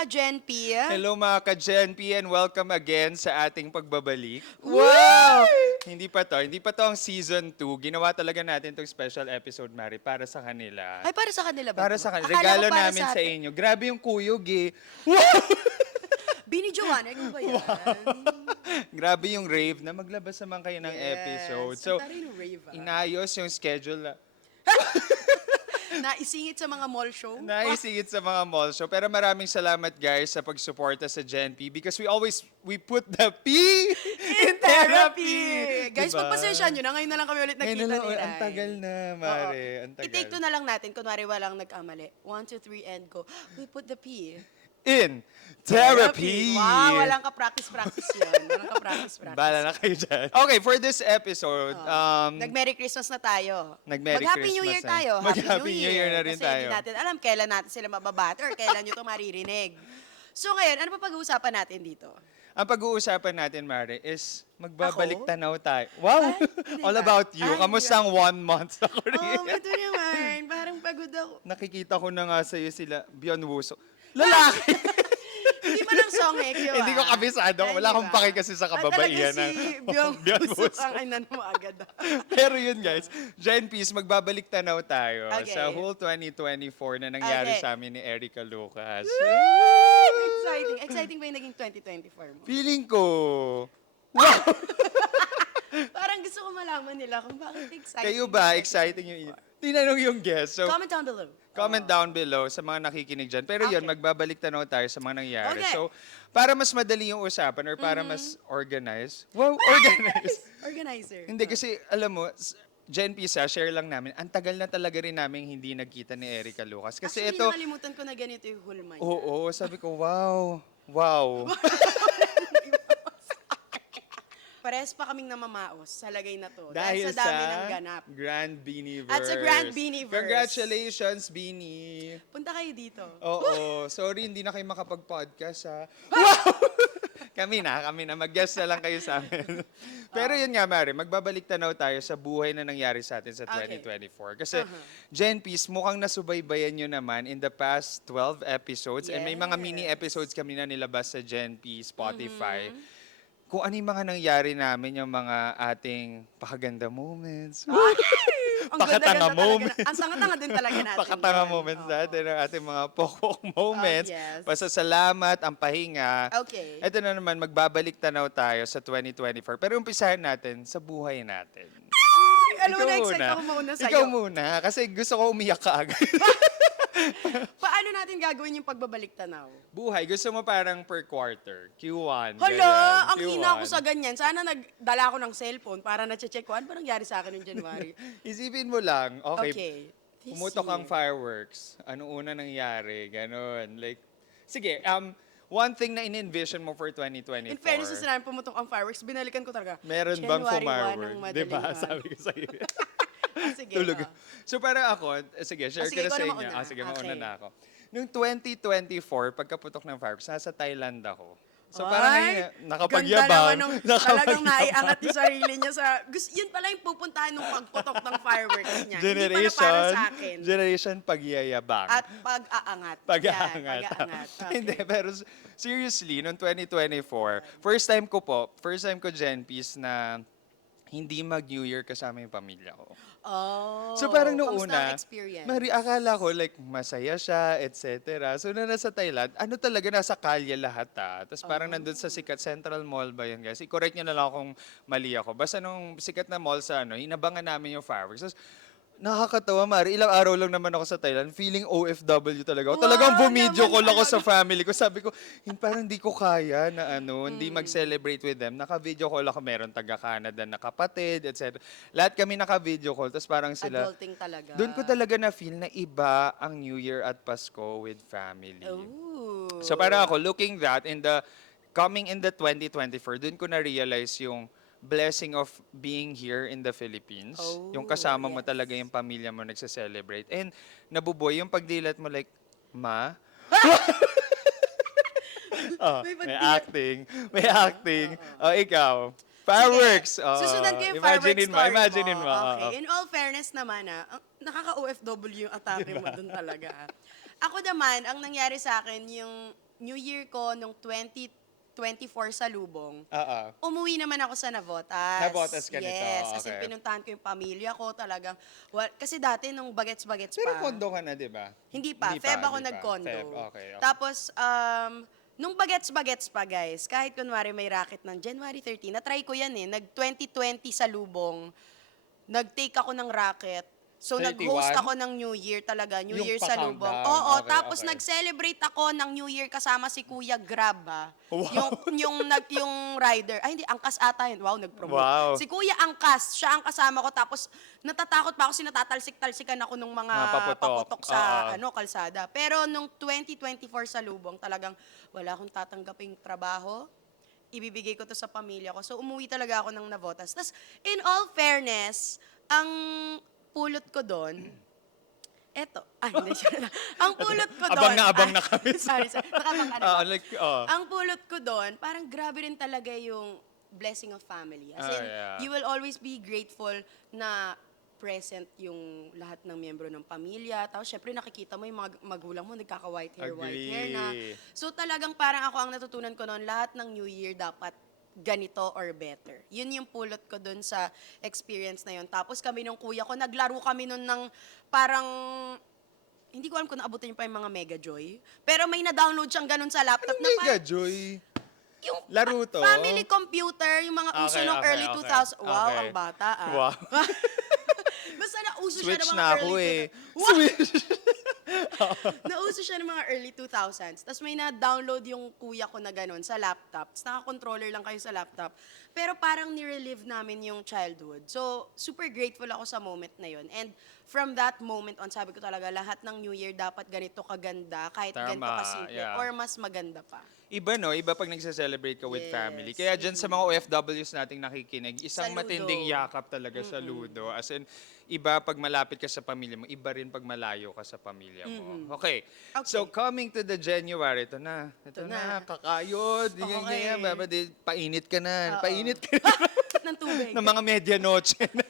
ka-Gen P. Hello mga ka-Gen P and welcome again sa ating pagbabalik. Wow! Hindi pa to ang season 2. Ginawa talaga natin tong special episode, Mari, para sa kanila. Ay, para sa kanila ba Para to? sa kanila. Akala ko Regalo para namin sa atin. inyo. Grabe yung kuyog eh. Bini Joanna, ikaw ba yan? Grabe yung rave na maglabas naman kayo ng episode. So, Ang taray ng rave, inayos yung schedule Naisingit sa mga mall show. Naisingit sa mga mall show. Pero maraming salamat guys sa pagsuporta sa Gen P because we put the P in therapy. Guys, Diba? pagpasensya nyo na, ngayon na lang kami ulit Ngayon nakita na ni lang, Rai. ang tagal na, Mare. Ang tagal. I-take two na lang natin, kunwari walang nagkamali. 1, 2, 3, and go. We put the P. In therapy. Wow, walang ka-practice-practice yun. Walang ka-practice-practice. Bala na kayo dyan. Okay, for this episode, Nag-Merry Christmas na tayo. Nag-Merry Mag-Happy New Christmas Year na. tayo. Mag-Happy New Year na rin Kasi tayo. hindi natin alam kailan natin sila mababati or kailan nyo ito maririnig. So ngayon, ano pa pag-uusapan natin dito? ang pag-uusapan natin, Mare, is magbabalik Ako? tanaw tayo. Wow! Ay, hindi All ba? about you. Ay, Kamusta ang 1 month sa Oh, Korea? ito naman. Parang pagod ako. Nakikita ko na nga sa'yo sila, Beyond Wuso. Lalaki! Hindi man ang song eh, Kyo, Hindi ko kabisado. Ay, Wala di akong ba? paki kasi sa kababaihan. Talaga si Beyond Byung Wuso. Busok ang inan mo agad. Pero yun guys, Gen Peace, magbabalik tanaw tayo Okay. sa whole 2024 na nangyari Okay. sa amin ni Erica Lucas. Exciting. Exciting ba yung naging 2024 mo? Feeling ko, Parang gusto ko malaman nila kung bakit exciting. kayo ba exciting yung tinanong yung guest? So, Comment down below. comment down below sa mga nakikinig dyan. Pero yun, Okay. magbabalik tanaw tayo sa mga nangyari. Okay. So, para mas madali yung usapan or para mas organized. Wow, organized. Organizer. Hindi kasi, alam mo, Gen Peace, share lang namin, ang tagal na talaga rin namin hindi nagkita ni Erica Lucas. Kasi Actually, ito, nakalimutan ko na ganito yung hulma niya. oo, sabi ko, wow. Pares pa kaming namamaos sa lagay na to. Dahil sa dami ng ganap. Grand Beanieverse. At sa Grand Beanieverse. Congratulations, Beanie. Punta kayo dito. Oo, sorry, hindi na kayo makapag-podcast, ha? Wow! kami na, mag-guest na lang kayo sa amin. Pero yun nga, Mari, magbabalik tanaw tayo sa buhay na nangyari sa atin sa Okay. 2024. Kasi, Gen Peace, mukhang nasubaybayan nyo naman in the past 12 episodes. And may mga mini Yes. episodes kami na nilabas sa Gen Peace, Spotify. Kung ano yung mga nangyari namin, yung mga ating pakaganda moments. Ang Pakatanga ganda-ganda moments. talaga. Ang tanga-tanga din talaga natin. Pakatanga doon. moments Oo. natin, ang ating mga pokok moments. yes. Pasasalamat, ang pahinga. Okay. Ito na naman, magbabalik tanaw tayo sa 2024. Pero umpisahan natin sa buhay natin. Alam mo na, excited ako mauna sa'yo. Ikaw muna, kasi gusto ko umiyak ka agad. Paano natin gagawin yung pagbabalik tanaw? Buhay, gusto mo parang per quarter. Q1. Hala, ganyan, ang Q1. hina ko sa ganyan. Sana nagdala ako ng cellphone para na-check ko. Ano ba nangyari sa akin noong January? Isipin mo lang, okay, Okay. This pumutok ang year. fireworks. Ano una nangyari? Ganon. Like, sige, one thing na in-envision mo for 2024. In fairness, sa sinabi pumutok ang fireworks, binalikan ko talaga. Meron bang January 1 ng firework? madaling Diba? araw. Sabi ko sa'yo. Sige. Tulog. So parang ako, sige, share sige, ko na ikaw sa na inyo. mauna. Sige, mauna Okay. na ako. Noong 2024, pagkaputok ng fireworks, nasa Thailand ako. So parang Ay, ngayon, nakapagyabang. Ganda naman nung talagang naiangat yung sarili niya sa... Yun pala yung pupuntahan nung pagputok ng fireworks niya. Hindi pala para sa akin. Generation pagyayabang. At pag-aangat. Pag-aangat. Yan, pag-aangat. Okay. Hindi, pero seriously, noong 2024, first time ko Gen Peace na hindi mag-New Year kasama yung pamilya ko. Oh, So parang noong kamusta una, ang experience? Mari, akala ko like masaya siya, etc. So na nasa Thailand, ano talaga nasa kalye lahat Tapos parang nandun sa sikat Central Mall ba yun guys? I-correct nyo na lang kung mali ako. Basta nung sikat na mall sa hinabangan namin yung fireworks. Tapos, nakakatawa, Mari. Ilang araw lang naman ako sa Thailand. Feeling OFW talaga. Wow, Talagang bumidyo naman call ako talaga. sa family ko. Sabi ko, parang hindi ko kaya na hindi mag-celebrate with them. Naka-video call ako. Meron taga-Canada na kapatid, etc. Lahat kami naka-video call. Tapos parang sila, Adulting talaga. doon ko talaga na-feel na iba ang New Year at Pasko with family. Ooh. So parang ako, looking that, coming in the 2024, doon ko na-realize yung blessing of being here in the Philippines. Oh, Yung kasama mo yes. talaga yung pamilya mo nagse-celebrate. And nabuboy yung pagdilat mo like, Ma? May may pagdilat. acting. May acting. Ikaw. Fireworks. Sige, susundan ko yung Imaginein fireworks story Imaginein mo. Okay. In all fairness naman, nakaka-OFW yung atake mo dun talaga. Ako naman, ang nangyari sa akin, yung New Year ko nung 2024 sa Lubong, Oo. umuwi naman ako sa Navotas. Navotas ka nito, Yes, as in okay. pinuntahan ko yung pamilya ko talagang. Kasi dati nung bagets-bagets Pero pa. kondo ka na, di ba? Hindi pa, Hindi Feb ako hindi pa. nagkondo. Feb, okay. Tapos, nung bagets-bagets pa guys, kahit kunwari may racket ng January 13, na-try ko yan eh. Nag-2020 sa Lubong, nag-take ako ng racket. So, 31? nag-host ako ng New Year talaga, New Yung Year sa Lubong. pa-countdown, Oo, okay, tapos okay. nag-celebrate ako ng New Year kasama si Kuya Grab, ah. Wow. Yung rider, ay hindi, Angkas ata yun. Wow, nag-promote. Wow. Si Kuya Angkas, siya ang kasama ko. Tapos, natatakot pa ako, sinatatalsik-talsikan ako nung mga Mga paputok. sa Oo. kalsada. Pero nung 2024 sa Lubong, talagang wala akong tatanggaping trabaho. Ibibigay ko to sa pamilya ko. So, umuwi talaga ako ng Navotas. Tapos, in all fairness, ang pulot ko doon, eto. Ay, hindi siya. Ang pulot ko doon. Abang na kami. Sorry. Nakabang ka na ba? Oo. Ang pulot ko doon, parang grabe rin talaga yung blessing of family. As in, yeah. you will always be grateful na present yung lahat ng miyembro ng pamilya. Tapos, syempre, nakikita mo yung mga magulang mo, nagkaka-white hair na. Agree. So, talagang parang ako ang natutunan ko noon, lahat ng New Year dapat ganito or better. Yun yung pulot ko dun sa experience na yun. Tapos kami nung kuya ko, naglaro kami nun ng parang, hindi ko alam kung naabutin pa yung mga Mega Joy. Pero may na-download siyang ganun sa laptop na Mega parang, Joy. yung Laro to? family computer, yung mga uso Okay, ng okay, early okay. 2000s. Wow, Okay. ang bata ah. Wow. Basta nauso siya Switch ng mga na ako early eh. 2000s. Wow! Switch. Nauso siya ng mga early 2000s. Tapos may na-download yung kuya ko na ganun sa laptop. Tapos naka-controller lang kayo sa laptop. Pero parang ni-relive namin yung childhood. So, super grateful ako sa moment na yun. And from that moment on, sabi ko talaga, lahat ng New Year dapat ganito kaganda, kahit ganito Tama, kasimple, yeah. or mas maganda pa. Iba no, iba pag nagse-celebrate ka with Yes. family. Kaya dyan sa mga OFWs nating nakikinig, isang Sa Ludo. matinding yakap talaga sa Ludo. As in, iba pag malapit ka sa pamilya mo, iba rin pag malayo ka sa pamilya mo. Okay. So Okay. coming to the January, ito na. Ito na, na. kakayod. Okay. Ganyan, painit ka na. Painit ka na. ng tubig. ng mga medianoche na.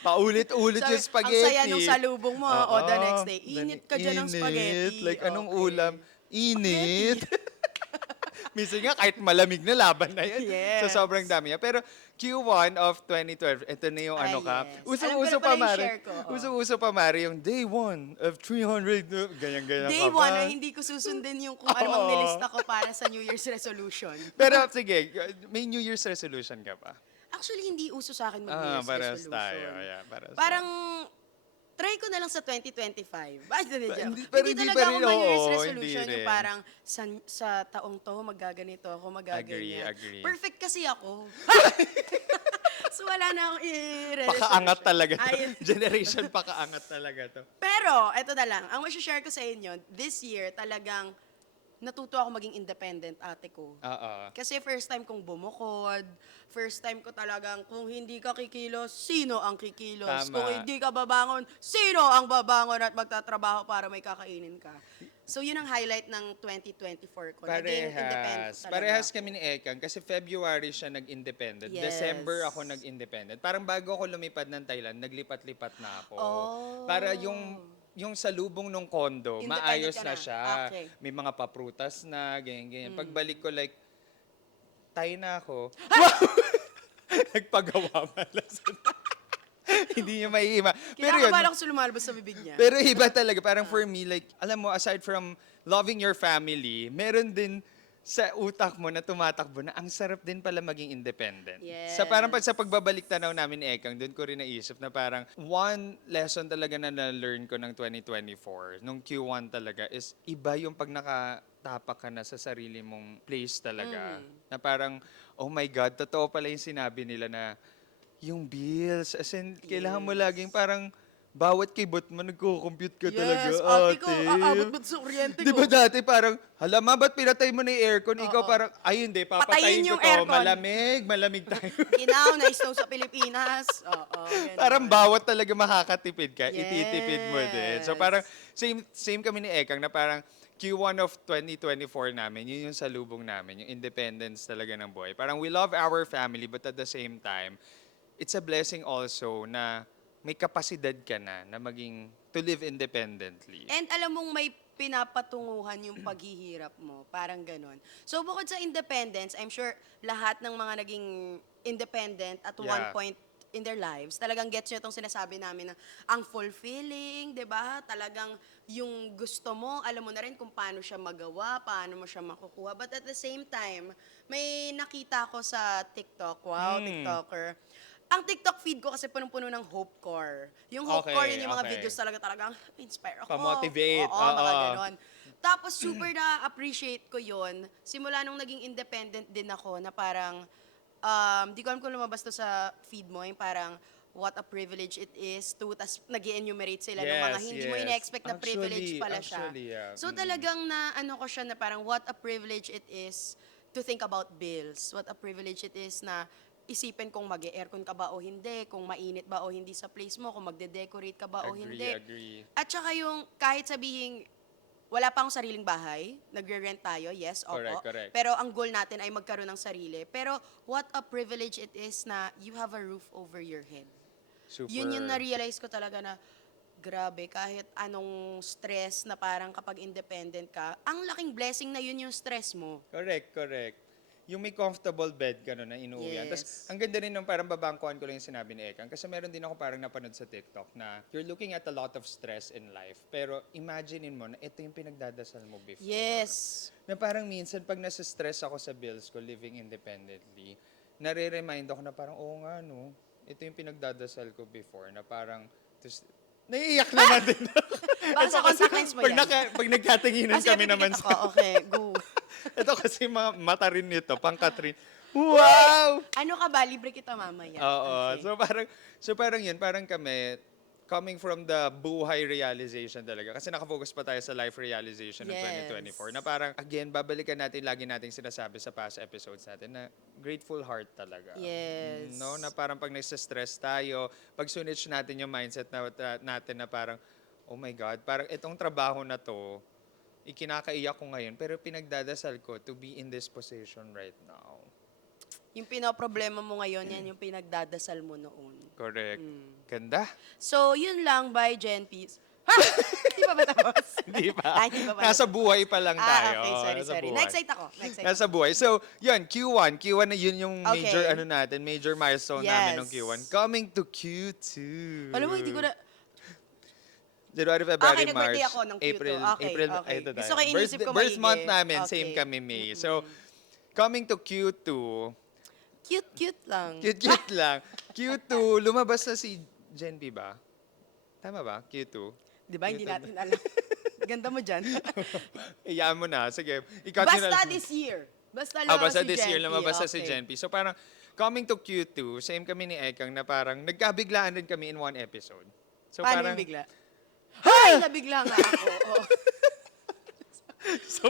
Paulit-ulit yung spaghetti. Ang saya nung salubong mo, o the Oo. next day, init ka dyan ng Init. spaghetti. Like, anong Okay. ulam? Init. Minsan nga, kahit malamig na laban na yan. Yes. So, sobrang dami niya. Pero Q1 of 2012, ito na yung Ay, ano ka. yes. Uso-uso Alam ko na pa, pala yung Mari. share ko, oh. Uso-uso pa, Mari, yung day 1 of 300. Ganyan-ganyan Day ka pa. 1 ay hindi ko susundin yung kung ano mang Oo. nilista ko para sa New Year's resolution. Pero sige, may New Year's resolution ka pa? Actually, hindi uso sa akin mag-New Year's Parehas resolution. tayo. Yeah, parehas Parang, try ko na lang sa 2025. Hindi- pero Hindi hindi talaga pa ako rin, mag-New Year's oo, resolution. hindi Yung rin. parang, sa taong to, magaganito ako, magaganyan. Agree. Perfect kasi ako. So, wala na akong i-resolution. Pakaangat talaga to. Ayun. Generation pakaangat talaga to. Pero, eto na lang. Ang share ko sa inyo, this year, talagang natuto ako maging independent ate ko. Oo. Kasi first time kong bumukod, first time ko talagang kung hindi ka kikilos, sino ang kikilos? Tama. Kung hindi ka babangon, sino ang babangon at magtatrabaho para may kakainin ka? So yun ang highlight ng 2024 ko. Naging independent Parehas. talaga Parehas ako. kami ni Ekang kasi February siya nag-independent. Yes. December ako nag-independent. Parang bago ako lumipad ng Thailand, naglipat-lipat na ako. Oh. Para yung salubong ng kondo, Independent maayos ka na na. siya. Okay. May mga paprutas na, ganyan-ganyan. Pagbalik ko like, tayo na ako. Nagpagawa malas. Hindi niya maiima. Pero yun, Kinakabahan ako sa lumalabas sa bibig niya. pero iba talaga. Parang for me, like, alam mo, aside from loving your family, meron din sa utak mo na tumatakbo na ang sarap din pala maging independent. Yes. Sa parang sa pagbabalik tanaw namin ni Ekang, doon ko rin naisip na parang one lesson talaga na na-learn ko ng 2024, nung Q1 talaga, is iba yung pag nakatapak ka na sa sarili mong place talaga. Na parang, oh my God, totoo pala yung sinabi nila na yung bills, as in, kailangan mo laging parang bawat kibot mo, nagko-compute ka talaga, Yes, ate ko, aabot ba sa kuryente Di ko? ba dati parang, hala ma, ba't pinatay mo na yung aircon? Ikaw parang, ay hindi, Patayin papatayin ko yung to. aircon. Malamig tayo. Ginaw na snow sa Pilipinas. Oo, ganun. Parang bawat talaga makakatipid ka, Yes. ititipid mo din. So parang, same kami ni Ekang na parang, Q1 of 2024 namin, yun yung salubong namin, yung independence talaga ng buhay. Parang we love our family, but at the same time, it's a blessing also na may kapasidad ka na maging, to live independently. And alam mong may pinapatunguhan yung paghihirap mo. Parang ganon. So, bukod sa independence, I'm sure lahat ng mga naging independent at one Yeah. point in their lives, talagang gets nyo itong sinasabi namin na ang fulfilling, di ba? Talagang yung gusto mo, alam mo na rin kung paano siya magawa, paano mo siya makukuha. But at the same time, may nakita ko sa TikTok, wow, TikToker. Ang TikTok feed ko kasi punong-puno ng hope core. Yung hope core, Okay, yun yung mga okay. videos talagang inspire ako. Pa-motivate, Oo, mga oo. ganon. Tapos super na-appreciate ko yun. Simula nung naging independent din ako na parang, di ko alam kung lumabas to sa feed mo, yung parang, what a privilege it is to, tas nag enumerate sila ng mga Yes, hindi mo yes. ina-expect na privilege pala siya. Actually, yeah. So talagang na ano ko siya na parang what a privilege it is to think about bills. What a privilege it is na isipin kung mag-aircon ka ba o hindi, kung mainit ba o hindi sa place mo, kung magde-decorate ka ba o hindi. Agree. At saka yung kahit sabihing wala pa akong sariling bahay, nagre-rent tayo, yes, opo. Correct. Pero ang goal natin ay magkaroon ng sarili. Pero what a privilege it is na you have a roof over your head. Super. Yun yung na-realize ko talaga na, grabe, kahit anong stress na parang kapag independent ka, ang laking blessing na yun yung stress mo. Correct. Yung may comfortable bed ka no, na inuuwian. Yes. Tapos, ang ganda rin nung parang babangkuhan ko lang yung sinabi ni Ekang. Kasi meron din ako parang napanood sa TikTok na you're looking at a lot of stress in life. Pero imaginein mo na ito yung pinagdadasal mo before. Yes. Na parang minsan pag nasa stress ako sa bills ko, living independently, nare-remind ako na parang, oo nga no, ito yung pinagdadasal ko before. Na parang, naiiyak naman din ako. Baka sa contact lens mo yan. Pag nagkatinginan Kasi kami naman napipikit ako, okay, go. ito kasi mga mata rin nito, pangkatrin. Wow! Ano ka ba? Libre kita mamaya. Oo. Okay. So parang yun, parang kami, coming from the buhay realization talaga. Kasi nakafocus pa tayo sa life realization ng Yes. 2024. Na parang, again, babalikan natin, lagi nating sinasabi sa past episodes natin na grateful heart talaga. Yes. No? Na parang pag nagsa-stress tayo, pag switch natin yung mindset natin na parang, oh my God, parang itong trabaho na to, ikinakaiyak ko ngayon, pero pinagdadasal ko to be in this position right now. Yung pinoproblema mo ngayon, yan yung pinagdadasal mo noon. Correct. Ganda. So, yun lang by Jen Peace. Ha! Hindi pa ba tapos? Hindi pa. Ay, hindi pa pala. Nasa buhay pa lang tayo. Okay, sorry. Nasa buhay. Na-excite ako. Nasa buhay. So, yun, Q1. Q1 na yun yung Okay. major natin, major milestone namin Yes. ng Q1. Coming to Q2. Alam mo, hindi ko na... January, February, Okay, nag-birthday March, ako ng Q2. April, Okay, April, okay. ay, ito Gusto tayo. ko inisip ko Birth maigi. month namin, Okay. same kami, May. So, coming to Q2, Cute lang. cute lang. Q2, lumabas na si Gen B ba? Tama ba? Q2? Di ba? Hindi natin alam. Ganda mo dyan. Iyaan mo na. Sige. Ikaw nyo Basta na- this year. Basta basta lumabas si this year, Gen P. lumabas na si Okay. Gen P. So parang, coming to Q2, same kami ni Ekang na parang, nagkabiglaan din kami in one episode. So Paano parang, yung bigla? Ay, nabigla nga ako. Oo. so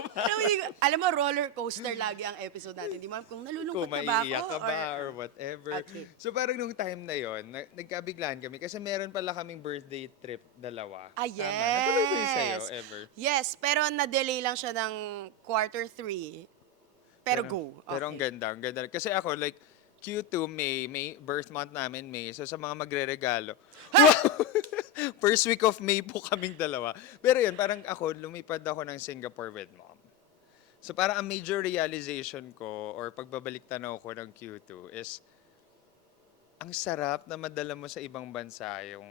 Alam mo, roller coaster lagi ang episode natin. Di mo alam kung nalulungkot kung na ba ako? maiiyak ka ba or whatever. Okay. So parang nung time na yon, nagkabiglaan kami kasi meron pala kaming birthday trip dalawa. Ah, Tama. Natuloy ba yun sa'yo yes. ever? Yes, pero na-delay lang siya ng quarter 3. Pero go. Pero ang Okay. ganda, ang ganda. Kasi ako, like, Q2, May, birth month namin, May. So, sa mga magre-regalo. First week of May po kaming dalawa. Pero yun, parang ako, lumipad ako ng Singapore with mom. So, parang ang major realization ko, or pagbabalik tanaw ko ng Q2 is, ang sarap na madala mo sa ibang bansa yung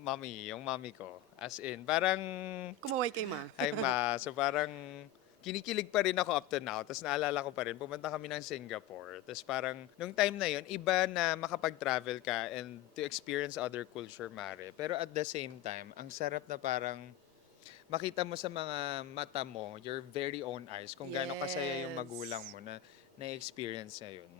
mami ko. As in, parang, Kumaway kay Ma. Hi ma. So parang kinikilig pa rin ako up to now. Tapos naalala ko pa rin, pumunta kami ng Singapore. Tapos parang, nung time na yon iba na makapag-travel ka and to experience other culture, mare. Pero at the same time, ang sarap na parang makita mo sa mga mata mo, your very own eyes, kung gaano kasaya yung Yes. magulang mo na na-experience niya yun.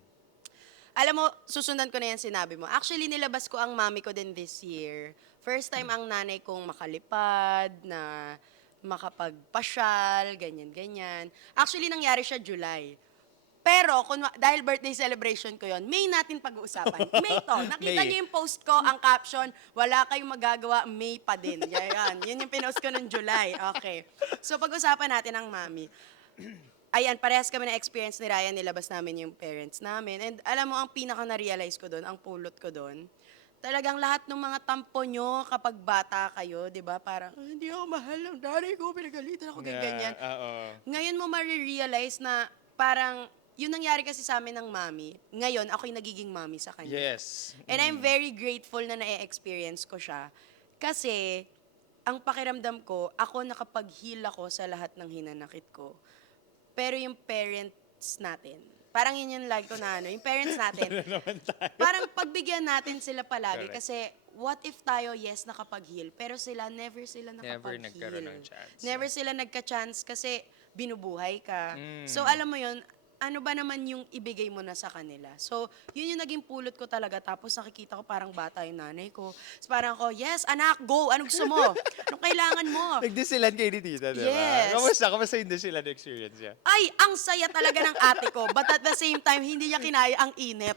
Alam mo, susundan ko na yan sinabi mo. Actually, nilabas ko ang mami ko din this year. First time ang nanay kong makalipad, na makapagpasyal, ganyan-ganyan. Actually, nangyari siya July. Pero, dahil birthday celebration ko yon, May natin pag-uusapan. May to. Nakita May. niyo yung post ko, ang caption, wala kayong magagawa, May pa din. Yan. Yun yung pinost ko noong July. Okay. So, pag-usapan natin ang mami. Ayan, parehas kami na experience ni Ryan, nilabas namin yung parents namin. And alam mo, ang pinaka na-realize ko doon, ang pulot ko doon, talagang lahat ng mga tampo nyo kapag bata kayo, di ba? Parang, "Ah, hindi ako mahal ng nanay ko, pinagalitan ako, ganyan. Oo. Ngayon mo marirealize na parang, yun nangyari kasi sa amin ng mami. Ngayon, ako'y nagiging mami sa kanya. Yes. And I'm very grateful na na-experience ko siya. Kasi, ang pakiramdam ko, ako nakapag-heal ako sa lahat ng hinanakit ko. Pero yung parents natin, parang yun yung lagi ko na ano, yung parents natin, parang pagbigyan natin sila palagi Correct. kasi what if tayo, yes, nakapag-heal, pero sila, never sila Never nakapag-heal. nagkaroon ng chance. Never sila nagka-chance kasi binubuhay ka. Mm. So, alam mo yun, ano ba naman yung ibigay mo na sa kanila? So, yun yung naging pulot ko talaga. Tapos nakikita ko parang bata yung nanay ko. So, parang ako, yes, anak, go! Anong gusto mo? Anong kailangan mo? Nagdisilan kayo ni tita, di ba? Yes. Kamusta yung disilan experience niya? Ay, ang saya talaga ng ate ko. But at the same time, hindi niya kinaya ang init.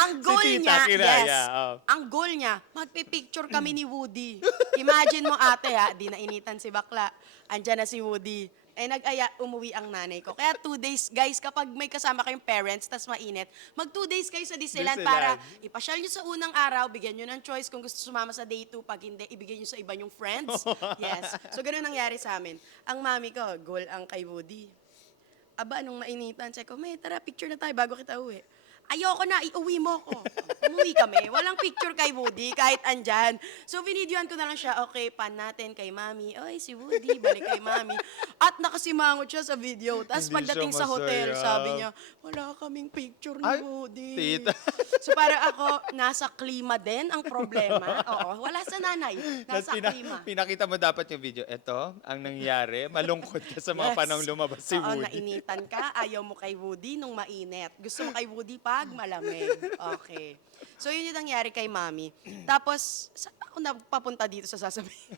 Ang goal tita niya, kinaya, yes. oh. Ang goal niya, magpipicture kami ni Woody. Imagine mo ate ha, di nainitan si bakla. Andyan na si Woody. Eh nag-aya, umuwi ang nanay ko. Kaya 2 days, guys, kapag may kasama kayong parents, tas mainit, mag 2 days kayo sa Disneyland Disneyland. para ipasyal nyo sa unang araw, bigyan nyo ng choice kung gusto sumama sa day 2, pag hindi, ibigay nyo sa iba yung friends. Yes. So, ganun nangyari sa amin. Ang mami ko, goal ang kay Woody. Aba, nung mainitan, sabi ko, may tara, picture na tayo bago kita uwi. Ayoko na, iuwi mo ko. Umuwi kami. Walang picture kay Woody, kahit andyan. So, binidyoan ko na lang siya, okay, pan natin kay mami. Oy, si Woody, balik kay mami. At nakasimangot siya sa video. Tapos Hindi pagdating siya sa hotel, masaya. sabi niya, wala kaming picture ni Ay, Woody. tita. So, para ako, nasa klima din ang problema. Oo, wala sa nanay. Tapos Nasa klima. pinakita mo dapat yung video. Ito, ang nangyari. Malungkot ka sa mga Yes. panahon lumabas si Oo, Woody. nainitan ka, ayaw mo kay Woody nung mainit. Gusto mo kay Woody pag malamig. Okay. So, yun yung nangyari kay Mami. Tapos, saan ako napapunta dito sa sasabihin?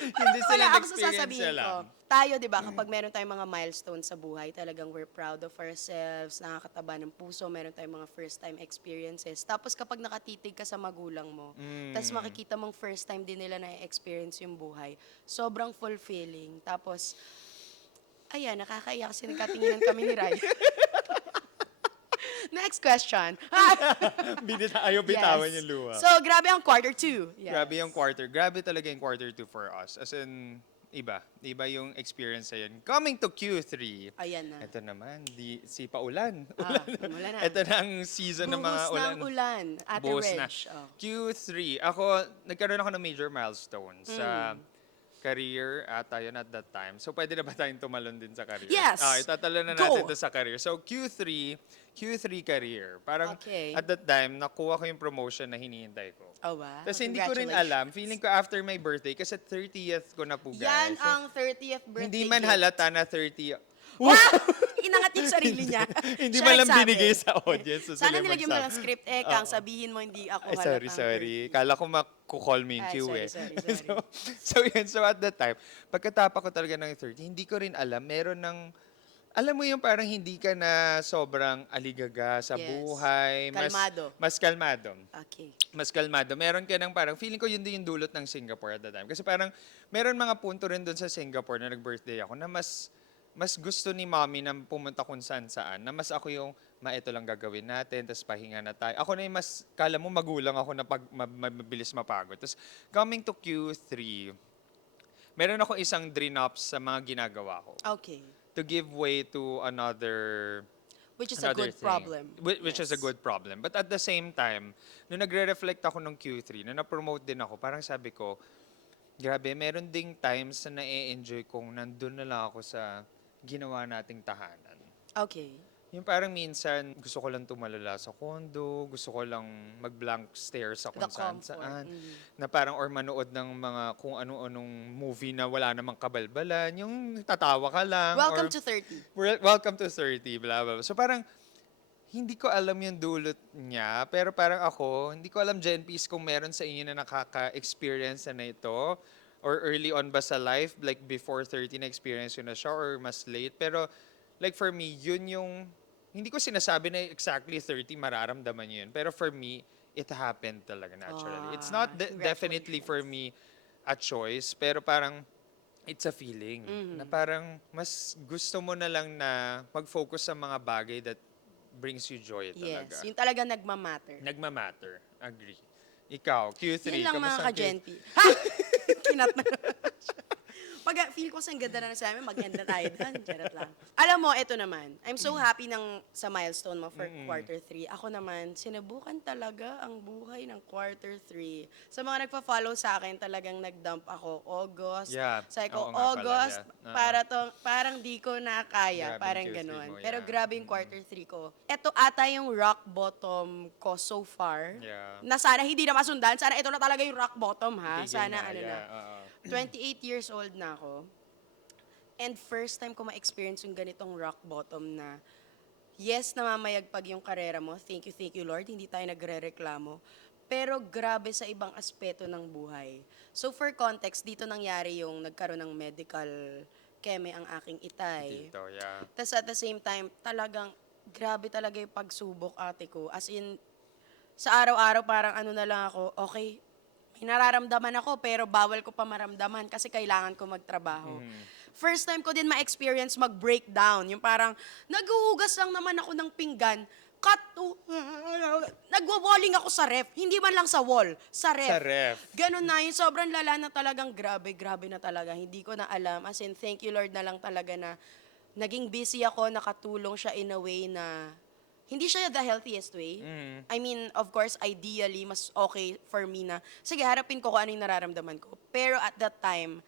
Hindi sila Wala ako sa nag-experience sasabihin siya ko. lang. Tayo, di ba, kapag meron tayong mga milestones sa buhay, talagang we're proud of ourselves, nakakataba ng puso, meron tayong mga first-time experiences. Tapos kapag nakatitig ka sa magulang mo, tapos makikita mong first time din nila na-experience yung buhay, sobrang fulfilling. Tapos, ayan, nakakaiyak kasi nagkatinginan kami ni Rai. Next question. Ayaw bitawan Yes. yung luha. So, grabe ang quarter 2. Yes. Grabe yung quarter. Grabe talaga yung quarter 2 for us. As in, iba. Iba yung experience na yun. Coming to Q3. Ayan na. Ito naman, si Paulan. Umulan na. Ito na ang season ng mga Buhos ulan. ng ulan. Ate Buhos Reg. na. Oh. Q3. Ako, nagkaroon ako ng major milestone sa career ata yun at that time. So, pwede na ba tayong tumalon din sa career? Yes. Itatalo na Go. natin to sa career. So, Q3 career. Parang Okay. at that time, nakuha ko yung promotion na hinihintay ko. Oh, wow. Kasi hindi ko rin alam. Feeling ko after my birthday, kasi 30th ko na po, guys. Yan ang 30th birthday Hindi man gift. halata na 30. Wow! Inangat yung sarili niya. Hindi Siya man lang nagsabi. binigay sa audience. So Sana sila nilagyan mo magsabi. lang ng script, Kang, sabihin mo hindi ako Ay, halatang sorry. Kala ko maku-call me in Ay, queue sorry. so at that time, pagkatapa ko talaga ng 30, hindi ko rin alam, meron ng, alam mo yung parang hindi ka na sobrang aligaga sa Yes. buhay. Kalmado. Mas kalmado. Okay. Mas kalmado. Meron ka ng parang, feeling ko yun din yung dulot ng Singapore at that time. Kasi parang, meron mga punto rin doon sa Singapore na nag-birthday ako na mas gusto ni mommy na pumunta kung saan, na mas ako yung, ito lang gagawin natin, tapos pahinga na tayo. Ako na yung mas, kala mo magulang ako na mabilis mapagod. Tapos, coming to Q3, meron ako isang dream-ups sa mga ginagawa ko Okay. to give way to another Which is a another good thing. problem. Which is a Yes. good problem. But at the same time, nung nagre-reflect ako ng Q3, nung na-promote din ako, parang sabi ko, grabe, meron ding times na na-enjoy kong nandun na lang ako sa ginawa nating tahanan. Okay. Yung parang minsan, gusto ko lang tumalala sa condo, gusto ko lang mag-blank stare sa kung The saan comfort. saan. Na parang, or manood ng mga kung ano-anong movie na wala namang kabalbalan, yung tatawa ka lang. Welcome or, to 30. Welcome to 30, blah, blah, blah. So parang, hindi ko alam yung dulot niya, pero parang ako, hindi ko alam, Gen P's, kung meron sa inyo na nakaka-experience na ito, or early on ba sa life, like before 30 na experience yun na siya, or mas late. Pero, like for me, yun yung, hindi ko sinasabi na exactly 30 mararamdaman yun. Pero for me, it happened talaga naturally. It's not definitely for me a choice, pero parang, it's a feeling. Na parang, mas gusto mo na lang na mag-focus sa mga bagay that brings you joy talaga. Yes. Yung talaga nagmamatter. Nagmamatter. Agree. Ikaw, Q3, Yun lang mga kamusta ang ka-Gen P. Ha! Kinat na naman siya. Pag feel ko sa ganda na sa amin, mag-end na tayo doon. Charot lang. Alam mo, ito naman. I'm so happy sa milestone mo for quarter 3. Ako naman, sinubukan talaga ang buhay ng quarter 3. Sa mga nagpa-follow sa akin, talagang nag-dump ako August. Yeah, Sabi ko, oo nga pala, August, yeah. Oo. parang di ko na kaya. Grabe yung Parang Q3 ganun. mo, Pero yeah. grabe yung quarter 3 ko. Ito ata yung rock bottom ko so far. Yeah. Na sana hindi na masundan. Sana ito na talaga yung rock bottom, ha? Tigil Sana na, ano yeah, na. oo. 28 years old na ako. And first time ko ma-experience yung ganitong rock bottom na, yes, namamayagpag yung karera mo. Thank you, Lord. Hindi tayo nagre-reklamo. Pero grabe sa ibang aspeto ng buhay. So for context, dito nangyari yung nagkaroon ng medical keme ang aking itay. Dito, yeah. Tapos at the same time, talagang grabe talaga yung pagsubok ate ko. As in, sa araw-araw parang ano na lang ako, okay, may nararamdaman ako pero bawal ko pa maramdaman kasi kailangan ko magtrabaho. First time ko din ma-experience mag-breakdown. Yung parang, naghuhugas lang naman ako ng pinggan, nagwa-walling ako sa ref. Hindi man lang sa wall, sa ref. Sa ref. Ganon na yun. Sobrang lala na talagang grabe na talaga. Hindi ko na alam. As in, thank you Lord na lang talaga na naging busy ako, nakatulong siya in a way na hindi siya the healthiest way. I mean, of course, ideally, mas okay for me na, sige, harapin ko kung ano yung nararamdaman ko. Pero at that time,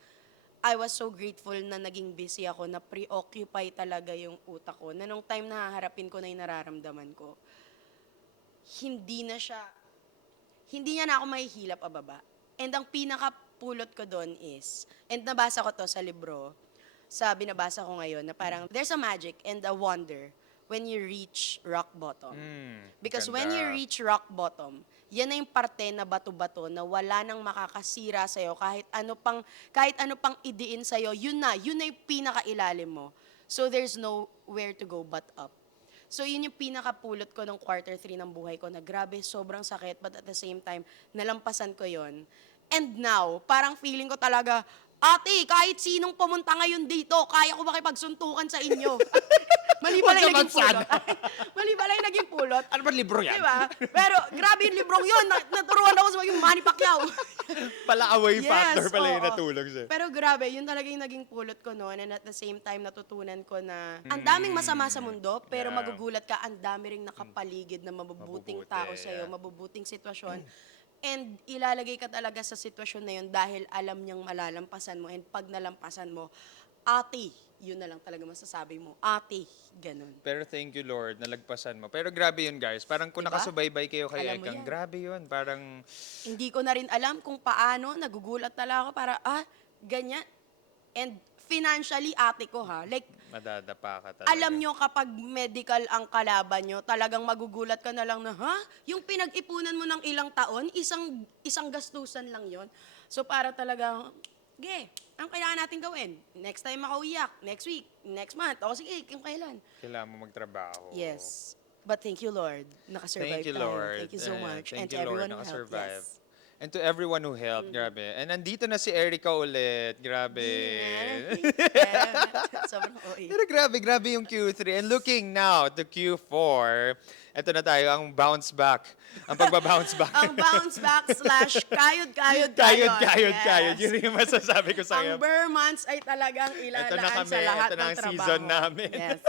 I was so grateful na naging busy ako, na preoccupy talaga yung utak ko. Na nung time na haharapin ko na yung nararamdaman ko, hindi niya na ako mahihilap pababa. And ang pinakapulot ko doon is, and nabasa ko to sa libro, sa binabasa ko ngayon, na parang there's a magic and a wonder when you reach rock bottom. Because when you ganda. reach rock bottom, yan na yung parte na bato-bato na wala nang makakasira sa'yo kahit ano pang idiin sa'yo, yun na yung pinakailalim mo. So there's nowhere to go but up. So yun yung pinakapulot ko ng quarter 3 ng buhay ko na grabe, sobrang sakit, but at the same time, nalampasan ko yon. And now, parang feeling ko talaga, ate, kahit sinong pumunta ngayon dito, kaya ko makipagsuntukan sa inyo. Mali pala yung Huwag ka naging pulot. Mali pala yung naging pulot. Ano ba libro yan? Diba? Pero grabe yung librong yun. Naturuan ako sa maging Manny Pacquiao. Pala away factor pala yung oo. natulog siya. Pero grabe, yun talaga yung naging pulot ko noon. And at the same time, natutunan ko na ang daming masama sa mundo, pero Yeah. magugulat ka, ang dami ring nakapaligid na mabubuting Mabubuti, tao sa'yo, yeah. mabubuting sitwasyon. And ilalagay ka talaga sa sitwasyon na yun dahil alam niyang malalampasan mo. And pag nalampasan mo, ate, yun na lang talaga masasabi mo. Ate, ganun. Pero thank you Lord, nalagpasan mo. Pero grabe yun guys, parang kung Diba? nakasubaybay kayo kay Alam mo Ekang, yan. grabe yun. Parang, Hindi ko na rin alam kung paano, nagugulat talaga ako para, ganyan. And financially, ate ko ha, like, madadapa ka talaga. alam nyo kapag medical ang kalaban nyo, talagang magugulat ka na lang na, yung pinag-ipunan mo ng ilang taon, isang gastusan lang yon. So para talaga, ang kailangan natin gawin? Next time ako iyak, next week, next month, o sige, kung kailan. Kailangan mo magtrabaho. Yes. But thank you, Lord. Nakasurvive Thank you, tayo. Lord. Thank you so much. Thank And to you, Lord, everyone who helped. nakasurvive. Yes. And to everyone who helped, grabe. And nandito na si Erica ulit. Grabe. Sobrang OA. Pero grabe yung Q3. And looking now to Q4, eto na tayo, ang bounce back. Ang pagbabounce back. Ang bounce back / kayod. Kayod. Yun yung masasabi ko sa Ang iyo. bare months ay talagang Ito na ilalaan kami, sa lahat ito na ng ang trabaho. season namin. Yes.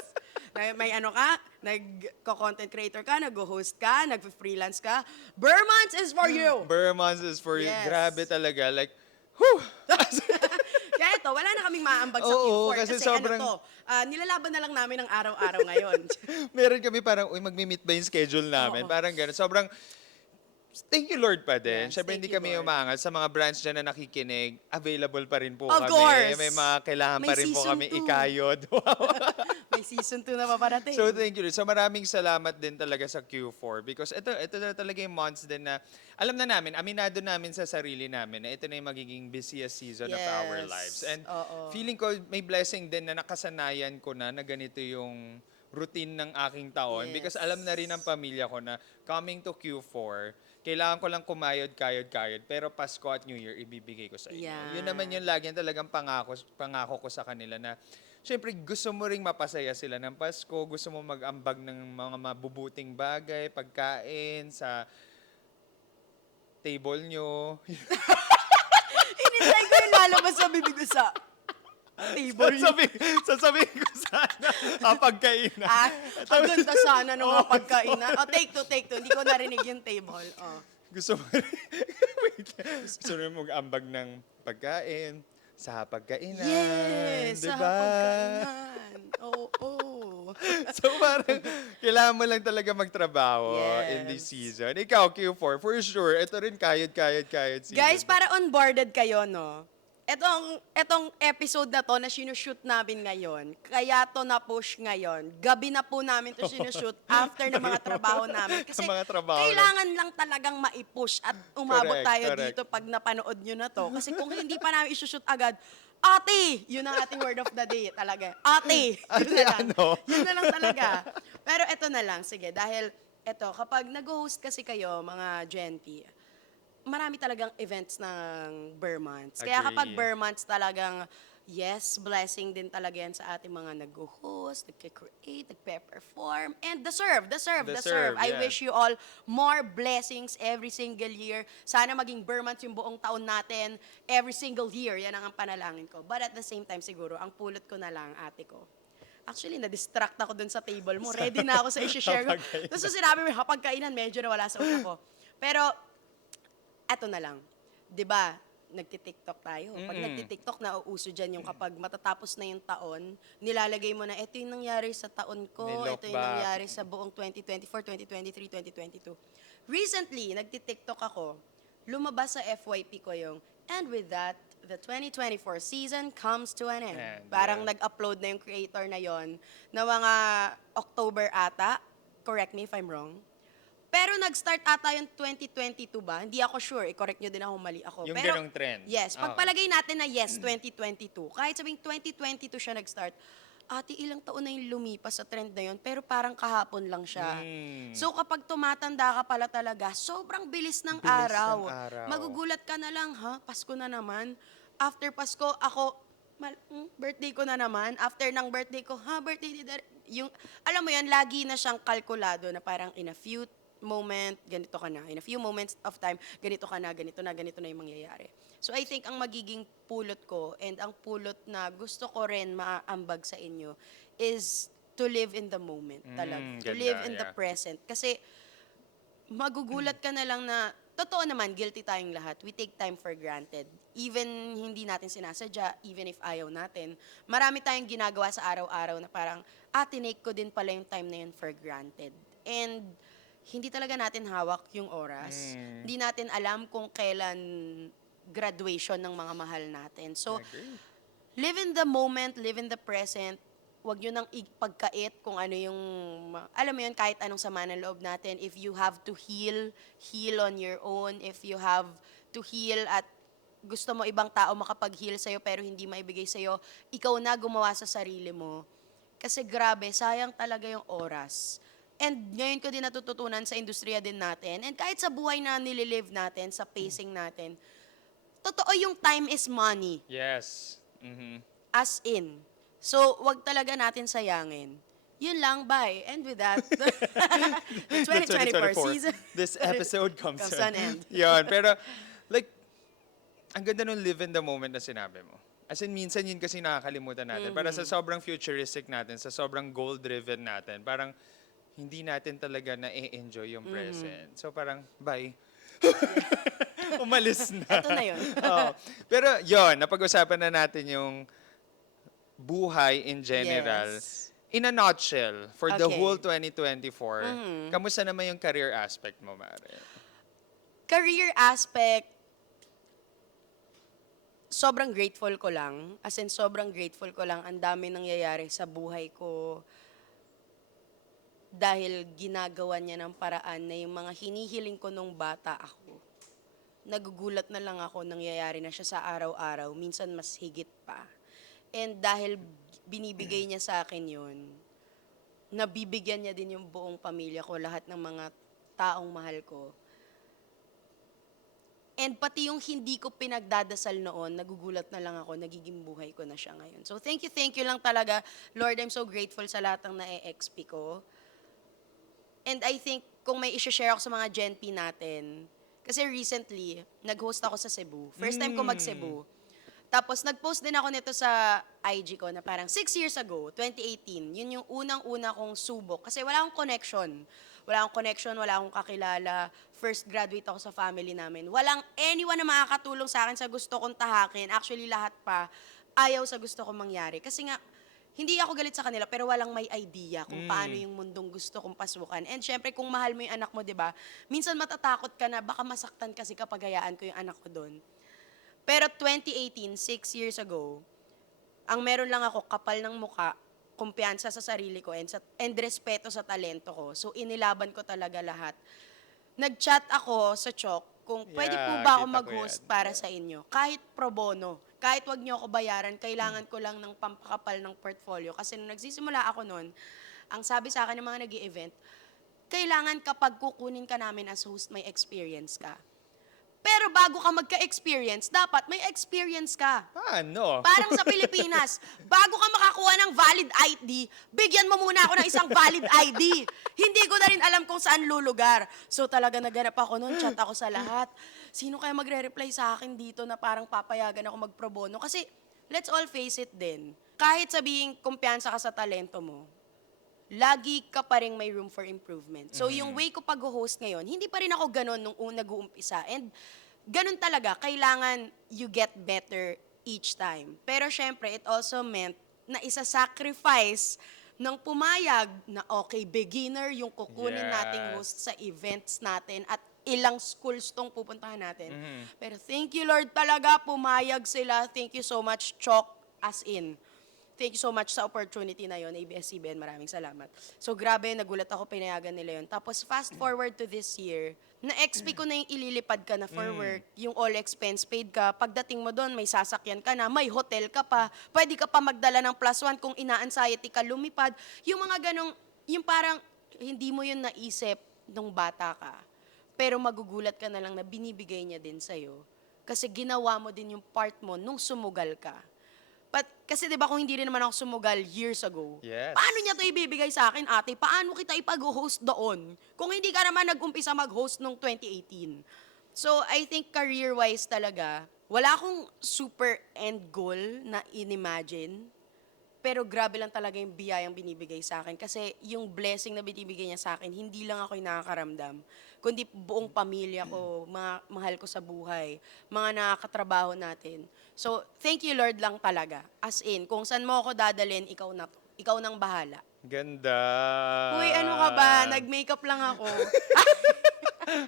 May ano ka, nag-content creator ka, nag-host ka, nag-freelance ka. Bare months is for you! Bare months is for you. Yes. Grabe talaga. Like, whew! Kaya ito, wala na kaming maambag sa Oo, Q4 kasi kasi sobrang- ano to, nilalaban na lang namin ang araw-araw ngayon. Meron kami parang, uy, magmi-meet ba yung schedule namin? Oo. Parang gano'n. Sobrang, thank you Lord pa din. Yes, Siyempre, thank hindi you, kami Lord. umangal. Sa mga branch dyan na nakikinig, available pa rin po Of kami. course. May mga kailangan May pa rin po season kami 2. ikayod. Wow. May season 2 na paparating. So thank you. So maraming salamat din talaga sa Q4 because ito na talaga yung months din na alam na namin, aminado namin sa sarili namin na ito na yung magiging busiest season of our Yes. lives. And Oo. feeling ko may blessing din na nakasanayan ko na ganito yung routine ng aking taon Yes. because alam na rin ng pamilya ko na coming to Q4, kailangan ko lang kumayod, pero Pasko at New Year ibibigay ko sa inyo. Yan. Yun naman yung lagi talagang pangako ko sa kanila na siyempre, gusto mo ring mapasaya sila ng Pasko, gusto mo mag-ambag ng mga mabubuting bagay, pagkain, sa table nyo. Inintay ko yung lalabas sa bibig ko sa table. Sasabihin ko sana, pagkainan. Ang ganda sana ng mga pagkainan. Oh, take two. Hindi ko narinig yung table. Oh. Gusto mo wait, gusto mo mag-ambag ng pagkain sa pagkainan. Yes, di sa ba? pagkainan. Oo. So parang kailangan mo lang talaga magtrabaho in this Yes. season. Ikaw, Q4, for sure, ito rin kayod season. Guys, para on-boarded kayo, no? Etong episode na to na sinushoot namin ngayon, kaya to na-push ngayon. Gabi na po namin to sinushoot after ng mga trabaho namin. Kasi Mga trabaho kailangan lang talagang ma-push at umabot Correct, tayo correct. dito pag napanood nyo na to. Kasi kung hindi pa namin isushoot agad, ate! Yun ang ating word of the day talaga. Ate! Yun na lang. ano? Yun na lang talaga. Pero eto na lang, sige, dahil eto, kapag nag-host kasi kayo, mga Gen P, marami talagang events ng Burr Months. Kaya kapag Agree. Burr Months talagang, yes, blessing din talaga yan sa ating mga nag-host, nag-create, nagpe-perform, and deserve. Deserve, I yeah. wish you all more blessings every single year. Sana maging Burr Months yung buong taon natin, every single year. Yan ang panalangin ko. But at the same time, siguro, ang pulot ko na lang, ate ko. Actually, na-distract ako dun sa table mo. Ready na ako sa i-share ko. Hapagkainan. Tapos sinabi mo, hapagkainan, medyo nawala sa utak ko. Pero, eto na lang. 'Di ba? Nagti-TikTok tayo. Pag nagti-TikTok, nauuso dyan yung kapag matatapos na yung taon, nilalagay mo na, ito yung nangyari sa taon ko, Nilook ito yung back. nangyari sa buong 2024, 2023, 2022. Recently, nagti-TikTok ako, lumabas sa FYP ko yung, and with that, the 2024 season comes to an end. And, Parang yeah. nag-upload na yung creator na yon na mga October ata. Correct me if I'm wrong. Pero nag-start ata yung 2022 ba? Hindi ako sure. I-correct nyo din ako, mali ako. Yung Pero, ganong trend. Yes. Oo. Pagpalagay natin na yes, 2022. Kahit sabing 2022 siya nag-start, ate, ilang taon na yung lumipas sa trend na yun, pero parang kahapon lang siya. So kapag tumatanda ka pala talaga, sobrang bilis ng Bilis ng araw. araw. Magugulat ka na lang, ha? Pasko na naman. After Pasko, ako, birthday ko na naman. After ng birthday ko, birthday ni yung, alam mo yan, lagi na siyang kalkulado na parang in a few moment, ganito ka na. In a few moments of time, ganito ka na, ganito na yung mangyayari. So I think ang magiging pulot ko and ang pulot na gusto ko rin maaambag sa inyo is to live in the moment talaga. To ganda, live in the yeah. present. Kasi magugulat ka na lang na, totoo naman, guilty tayong lahat. We take time for granted. Even hindi natin sinasadya, even if ayaw natin. Marami tayong ginagawa sa araw-araw na parang, tinake ko din pala yung time na yun for granted. And hindi talaga natin hawak yung oras. Hindi natin alam kung kailan graduation ng mga mahal natin. So, Agree. live in the moment, live in the present. Huwag nyo nang ipagkait kung ano yung, alam mo yun, kahit anong sama ng loob natin. If you have to heal, heal on your own. If you have to heal at gusto mo ibang tao makapag-heal sa'yo pero hindi maibigay sa'yo, ikaw na gumawa sa sarili mo. Kasi grabe, sayang talaga yung oras. And ngayon ko din natututunan sa industriya din natin. And kahit sa buhay na nililive natin, sa pacing natin, totoo yung time is money. Yes. Mhm. As in. So, wag talaga natin sayangin. Yun lang, bye. And with that, the 2024 season This episode comes comes to to an end. Yun, pero like, ang ganda nung live in the moment na sinabi mo. As in, minsan yun kasi nakakalimutan natin. Para sa sobrang futuristic natin, sa sobrang goal-driven natin, parang hindi natin talaga na-enjoy yung present. So parang, bye. Umalis na. Ito na yun. Oo. Pero yun, napag-usapan na natin yung buhay in general. Yes. In a nutshell, for the Okay. whole 2024, kamusta naman yung career aspect mo, Mare? Career aspect, sobrang grateful ko lang. As in, sobrang grateful ko lang. Ang dami nangyayari sa buhay ko. Dahil ginagawa niya ng paraan na yung mga hinihiling ko nung bata ako. Nagugulat na lang ako, nangyayari na siya sa araw-araw. Minsan mas higit pa. And dahil binibigay niya sa akin yun, nabibigyan niya din yung buong pamilya ko, lahat ng mga taong mahal ko. And pati yung hindi ko pinagdadasal noon, nagugulat na lang ako, nagiging buhay ko na siya ngayon. So thank you lang talaga. Lord, I'm so grateful sa lahat ng na-XP ko. And I think, kung may i-share ako sa mga Gen P natin, Kasi recently, nag-host ako sa Cebu. First time ko mag-Cebu. Tapos nag-post din ako nito sa IG ko na parang 6 years ago, 2018, yun yung unang-una kong subok. Kasi wala akong connection. Wala akong connection, wala akong kakilala. First graduate ako sa family namin. Walang anyone na makakatulong sa akin sa gusto kong tahakin. Actually, lahat pa ayaw sa gusto kong mangyari. Kasi nga, hindi ako galit sa kanila, pero walang may idea kung paano yung mundong gusto kong pasukan. And syempre, kung mahal mo yung anak mo, di ba, minsan matatakot ka na baka masaktan kasi kapag hayaan ko yung anak ko doon. Pero 2018, 6 years ago, ang meron lang ako, kapal ng muka, kumpiyansa sa sarili ko, and respeto sa talento ko. So, inilaban ko talaga lahat. Nag-chat ako sa Chok kung pwede po Yeah, ba ako kita ko mag-host yan. para sa inyo. Kahit pro bono. Kahit wag niyo ako bayaran, kailangan ko lang ng pampakapal ng portfolio. Kasi nung nagsisimula ako noon, ang sabi sa akin ng mga nag event kailangan kapag kukunin ka namin as host, may experience ka. Pero bago ka magka-experience, dapat may experience ka. Paano? Parang sa Pilipinas, bago ka makakuha ng valid ID, bigyan mo muna ako ng isang valid ID. Hindi ko na rin alam kung saan lulugar. So talaga naganap ako noon, chat ako sa lahat. Sino kaya magre-reply sa akin dito na parang papayagan ako mag-pro bono? Kasi let's all face it din. Kahit sabihin kumpiyansa ka sa talento mo, lagi ka pa rin may room for improvement. So, yung way ko pag-host ngayon, hindi pa rin ako ganun nung nag-uumpisa. And ganun talaga, kailangan you get better each time. Pero syempre, it also meant na isa-sacrifice ng pumayag na okay, beginner yung kukunin nating Yes. host sa events natin at ilang schools tong pupuntahan natin. Pero thank you Lord talaga, pumayag sila. Thank you so much, Chok, as in. Thank you so much sa opportunity na yon, ABS-CBN, maraming salamat. So grabe, nagulat ako, pinayagan nila yon. Tapos fast forward to this year, na-XP ko na yung ililipad ka na for work, yung all expense paid ka, pagdating mo doon, may sasakyan ka na, may hotel ka pa, pwede ka pa magdala ng +1 kung ina-anxiety ka lumipad. Yung mga ganong, yung parang hindi mo yun naisip nung bata ka, pero magugulat ka na lang na binibigay niya din sa'yo. Kasi ginawa mo din yung part mo nung sumugal ka. But, kasi 'di ba kung hindi rin naman ako sumugal years ago, Yes. paano niya 'to ibibigay sa akin, ate? Paano kita ipag-host doon? Kung hindi ka naman nag-umpisa mag-host nung 2018. So, I think career-wise talaga, wala akong super end goal na inimagine. Pero grabe lang talaga yung biyayang binibigay sa akin. Kasi yung blessing na binibigay niya sa akin, hindi lang ako yung nakakaramdam. Kundi buong pamilya ko, mga mahal ko sa buhay, mga nakakatrabaho natin. So, thank you Lord lang talaga. As in, kung saan mo ako dadalhin, ikaw na to. Ikaw nang bahala. Ganda. Uy, ano ka ba? Nag-makeup lang ako.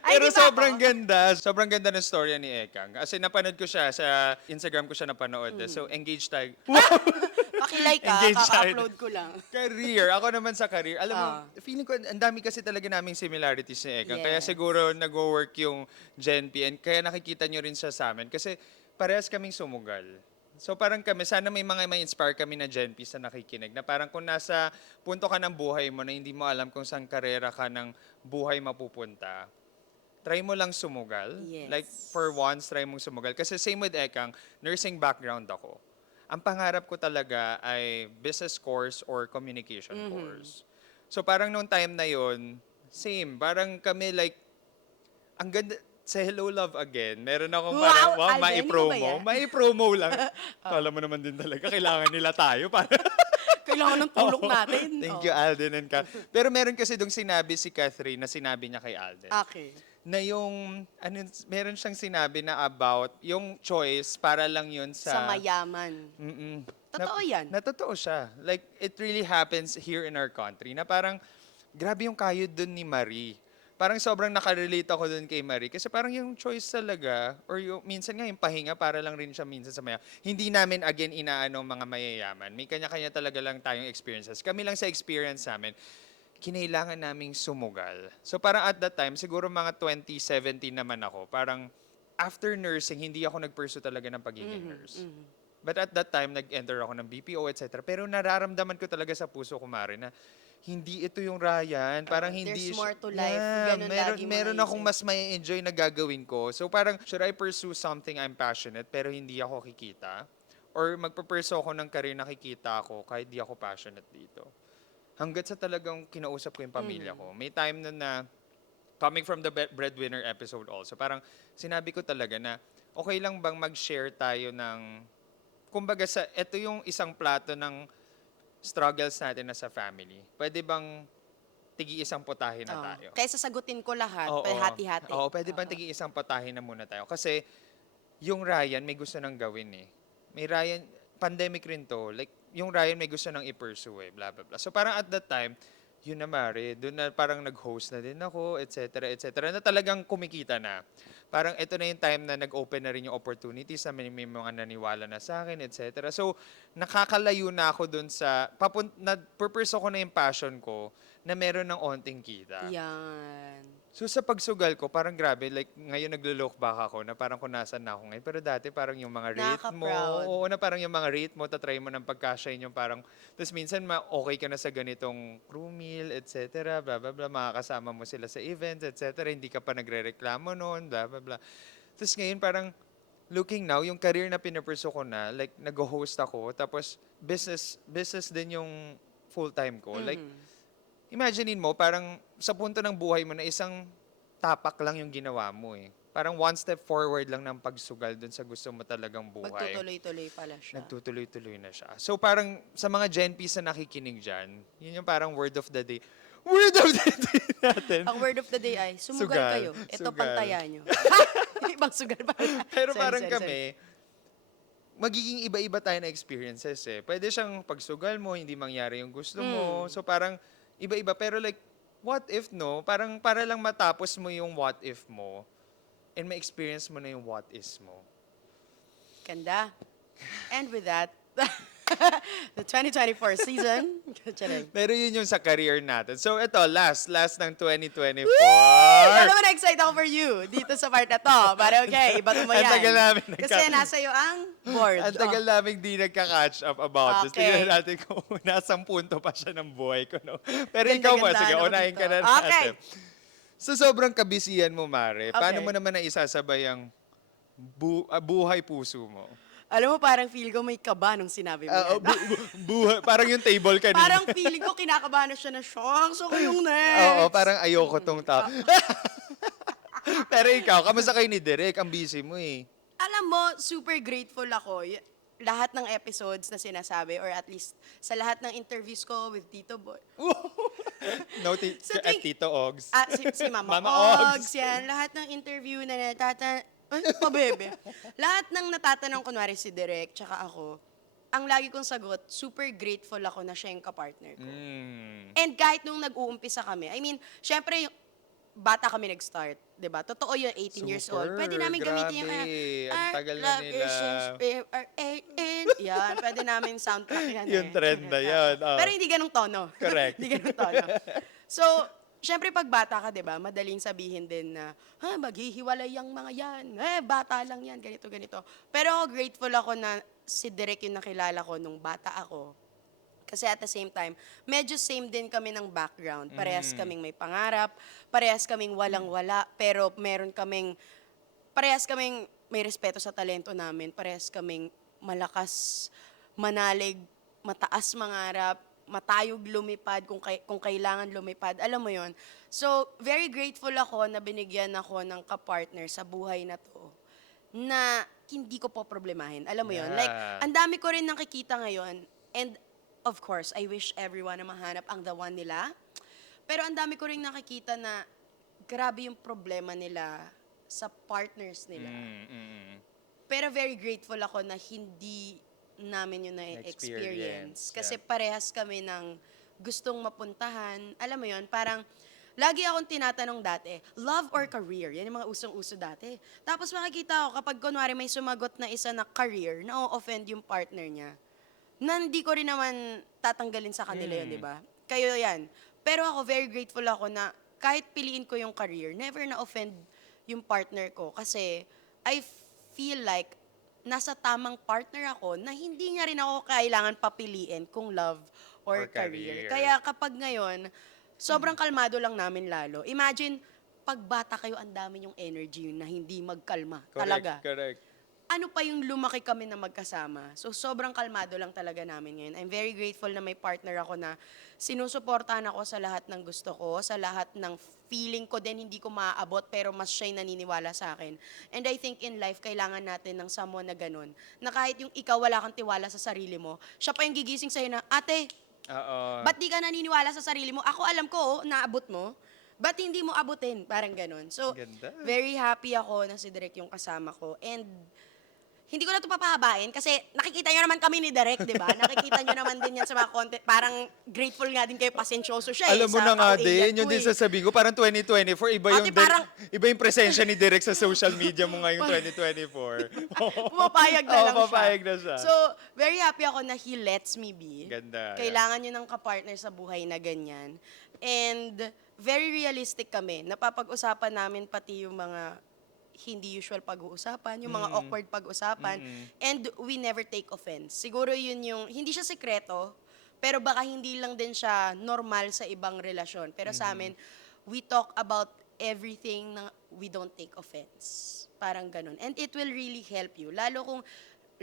Ay, Pero di ba sobrang ako? ganda. Sobrang ganda ng storya ni Ekang. Kasi napanood ko siya sa Instagram ko siya napanood. So, engaged tayo. Pakilike ka, Engaged tayo. kaka-upload ko lang. Career. Ako naman sa career. Alam mo, Ah. feeling ko, ang dami kasi talaga naming similarities ni Ekang. Kaya Yes. siguro nag-work yung Gen P. And kaya nakikita nyo rin siya sa amin. Kasi parehas kaming sumugal. So parang kami, sana may mga may inspire kami na Gen P na nakikinig. Na parang kung nasa punto ka ng buhay mo na hindi mo alam kung saan karera ka ng buhay mapupunta, try mo lang sumugal. Yes. Like, for once, try mong sumugal. Kasi same with Ekang, nursing background ako. Ang pangarap ko talaga ay business course or communication course. So parang nung time na yon, same. Parang kami like, ang ganda, sa Hello Love Again, meron akong Wow, parang, Alden, hindi mo ba mai-promo. yan? Mai-promo lang. Kala mo naman din talaga, kailangan nila tayo. Para Kailangan ng tulong Oo. natin. Thank Oh. you, Alden and Ka. Pero meron kasi dong sinabi si Catherine na sinabi niya kay Alden. Okay. Na yung, meron siyang sinabi na about yung choice para lang yun Sa mayaman. Mm-mm. Totoo yan. Na totoo siya. Like, it really happens here in our country. Na parang, grabe yung kayod dun ni Marie. Parang sobrang nakarelate ako dun kay Marie. Kasi parang yung choice talaga, or yung, minsan nga yung pahinga, para lang rin siya minsan sa maya. Hindi namin, again, inaano mga mayayaman. May kanya-kanya talaga lang tayong experiences. Kami lang sa experience namin, kinailangan naming sumugal. So parang at that time, siguro mga 2017 naman ako, parang after nursing, hindi ako nag-pursue talaga ng pagiging nurse. But at that time, nag-enter ako ng BPO, etc. Pero nararamdaman ko talaga sa puso ko, Mari, na hindi ito yung Ryan. Parang hindi There's more siya- to life. Ganun lagi mo meron naisip. akong mas may enjoy na gagawin ko. So parang, should I pursue something I'm passionate pero hindi ako kikita? Or magpapursue ako ng career na kikita ako kahit di ako passionate dito? Hanggat sa talagang kinausap ko yung pamilya ko. May time na coming from the breadwinner episode also, parang sinabi ko talaga na okay lang bang mag-share tayo ng, kumbaga ito yung isang plato ng struggles natin as a family. Pwede bang tigi isang putahe na Oo. tayo? Kaysa sagutin ko lahat, Oo. hati-hati. Oo, pwede bang tigi isang putahe na muna tayo? Kasi yung Ryan may gusto nang gawin eh. May Ryan, pandemic rin to. Like, yung Ryan may gusto nang i-pursue eh, blah, blah, blah. So parang at that time, yun na Mare, doon na parang nag-host na din ako, et cetera, na talagang kumikita na. Parang ito na yung time na nag-open na rin yung opportunities na may mga naniwala na sa akin, et cetera. So, nakakalayo na ako doon sa, purpose ko na yung passion ko na meron ng onting kita. Yan. So sa pagsugal ko, parang grabe, like ngayon naglo-look back ako na parang kung nasan na ako ngayon. Pero dati parang yung mga rate mo, Nakaka-proud. oo na parang yung mga rate mo, tatry mo ng pagkasya yung parang, tapos minsan okay ka na sa ganitong crew meal, etc. Blah, blah, blah, makakasama mo sila sa events, etc. Hindi ka pa nagre-reklamo noon, blah, blah, blah. Tapos ngayon parang, looking now, yung career na pinapurso ko na, like nag-host ako, tapos business din yung full-time ko. Like, imaginein mo, parang sa punto ng buhay mo na isang tapak lang yung ginawa mo eh. Parang one step forward lang ng pagsugal dun sa gusto mo talagang buhay. Magtutuloy-tuloy pala siya. Nagtutuloy-tuloy na siya. So parang sa mga Gen P's na nakikinig dyan, yun yung parang word of the day. Word of the day natin. Ang word of the day ay, sumugal Sugal. kayo. Ito Sugal. pantayan nyo. Ibang sugal pa. Pero Sorry, parang sorry, kami, magiging iba-iba tayo na experiences eh. Pwede siyang pagsugal mo, hindi mangyari yung gusto mo. So parang iba-iba. Pero like, what if no? Parang para lang matapos mo yung what if mo and ma-experience mo na yung what is mo. Ganda. And with that, the 2024 season. Charing. Pero yun yung sa career natin. So ito, last ng 2024. Alam mo, na-excite ako for you dito sa part na to. Pero okay, iba mo Ang yan. tagal namin Kasi nasa iyo ang board. Ang tagal namin di nagka-catch up about this. Okay. Tingnan natin kung nasang punto pa siya ng buhay ko. No? Pero Ganda, ikaw mo, ganda, sige, ano unahin dito? ka na Okay. natin. So sobrang kabisihan mo, Mare. Paano Okay. mo naman naisasabay ang buhay puso mo? Alam mo, parang feel ko may kaba nung sinabi mo yan. Buhay, parang yung table kanina. Parang feeling ko kinakabahan na siya na, shucks, ako yung next. Oo, parang ayoko tong tao. Pero ikaw, kamusta kayo ni Derek? Ang busy mo eh. Alam mo, super grateful ako. Lahat ng episodes na sinasabi, or at least sa lahat ng interviews ko with Tito Boy. No, So, at Tito Ogs. Si Mama, Mama Ogs, Ogs. yan. Lahat ng interview na ay, pabebe. Lahat ng natatanong, kunwari si Derek, tsaka ako, ang lagi kong sagot, super grateful ako na siya yung kapartner ko. And kahit nung nag-uumpisa kami, I mean, syempre, bata kami nag-start, di ba? Totoo yun, 18 years old. Super, Pwede namin gamitin yung, grabe. Ang tagal na love nila. is yan, pwede namin soundtrack yan. Yung trend na yun, oh. Pero hindi ganong tono. Correct. Hindi ganong tono. So, syempre pag bata ka, 'di ba? Madaling sabihin din na, maghihiwalay yung mga yan. Bata lang yan, ganito ganito. Pero ako grateful ako na si Derek yung nakilala ko nung bata ako. Kasi at the same time, medyo same din kami ng background. Parehas kaming may pangarap, parehas kaming walang-wala, pero parehas kaming may respeto sa talento namin, parehas kaming malakas, manalig, mataas mangarap, matayog lumipad kung kailangan lumipad. Alam mo yon. So, very grateful ako na binigyan ako ng kapartner sa buhay na to na hindi ko po problemahin. Alam mo yon. Yeah. Like, ang dami ko rin nakikita ngayon and of course, I wish everyone na mahanap ang the one nila. Pero ang dami ko rin nakikita na grabe yung problema nila sa partners nila. Pero very grateful ako na hindi namin yun na-experience. Kasi parehas kami ng gustong mapuntahan. Alam mo yun, parang lagi akong tinatanong dati, love or career? Yan yung mga usong-uso dati. Tapos makikita ko kapag kunwari may sumagot na isa na career, na-offend yung partner niya. Na hindi ko rin naman tatanggalin sa kanila yun, di ba? Kayo yan. Pero ako, very grateful ako na kahit piliin ko yung career, never na-offend yung partner ko. Kasi I feel like nasa tamang partner ako na hindi niya rin ako kailangan papiliin kung love or career. Kaya kapag ngayon, sobrang kalmado lang namin lalo. Imagine, pag bata kayo, ang dami yung energy na hindi magkalma. Talaga. Correct. Ano pa yung lumaki kami na magkasama. So, sobrang kalmado lang talaga namin ngayon. I'm very grateful na may partner ako na sinusuportahan ako sa lahat ng gusto ko, sa lahat ng feeling ko din hindi ko maaabot pero mas siya'y naniniwala sa akin. And I think in life, kailangan natin ng someone na ganun. Na kahit yung ikaw wala kang tiwala sa sarili mo, siya pa yung gigising sa'yo na, ate, Oo. ba't di ka naniniwala sa sarili mo? Ako alam ko, naabot mo. Ba't hindi mo abutin? Parang ganun. So, Ganda. very happy ako na si Direk yung kasama ko. And hindi ko na ito papahabain kasi nakikita nyo naman kami ni Direk, di ba? Nakikita nyo naman din yan sa mga content. Parang grateful nga din kayo, pasensyoso siya Alam mo sa na nga kaualian din, yun ko din eh. sasabihin ko, parang 2024, iba yung, Ate, parang- iba yung presensya ni Derek sa social media mo ngayong 2024. Pumapayag na Oo, lang siya. papayag na siya. So, very happy ako na he lets me be. Ganda, Kailangan nyo ng kapartner sa buhay na ganyan. And very realistic kami. Napapag-usapan namin pati yung mga hindi usual pag-uusapan, yung mga awkward pag-usapan, and we never take offense. Siguro yun yung, hindi siya sekreto, pero baka hindi lang din siya normal sa ibang relasyon. Pero sa amin, we talk about everything na we don't take offense. Parang ganun. And it will really help you. Lalo kung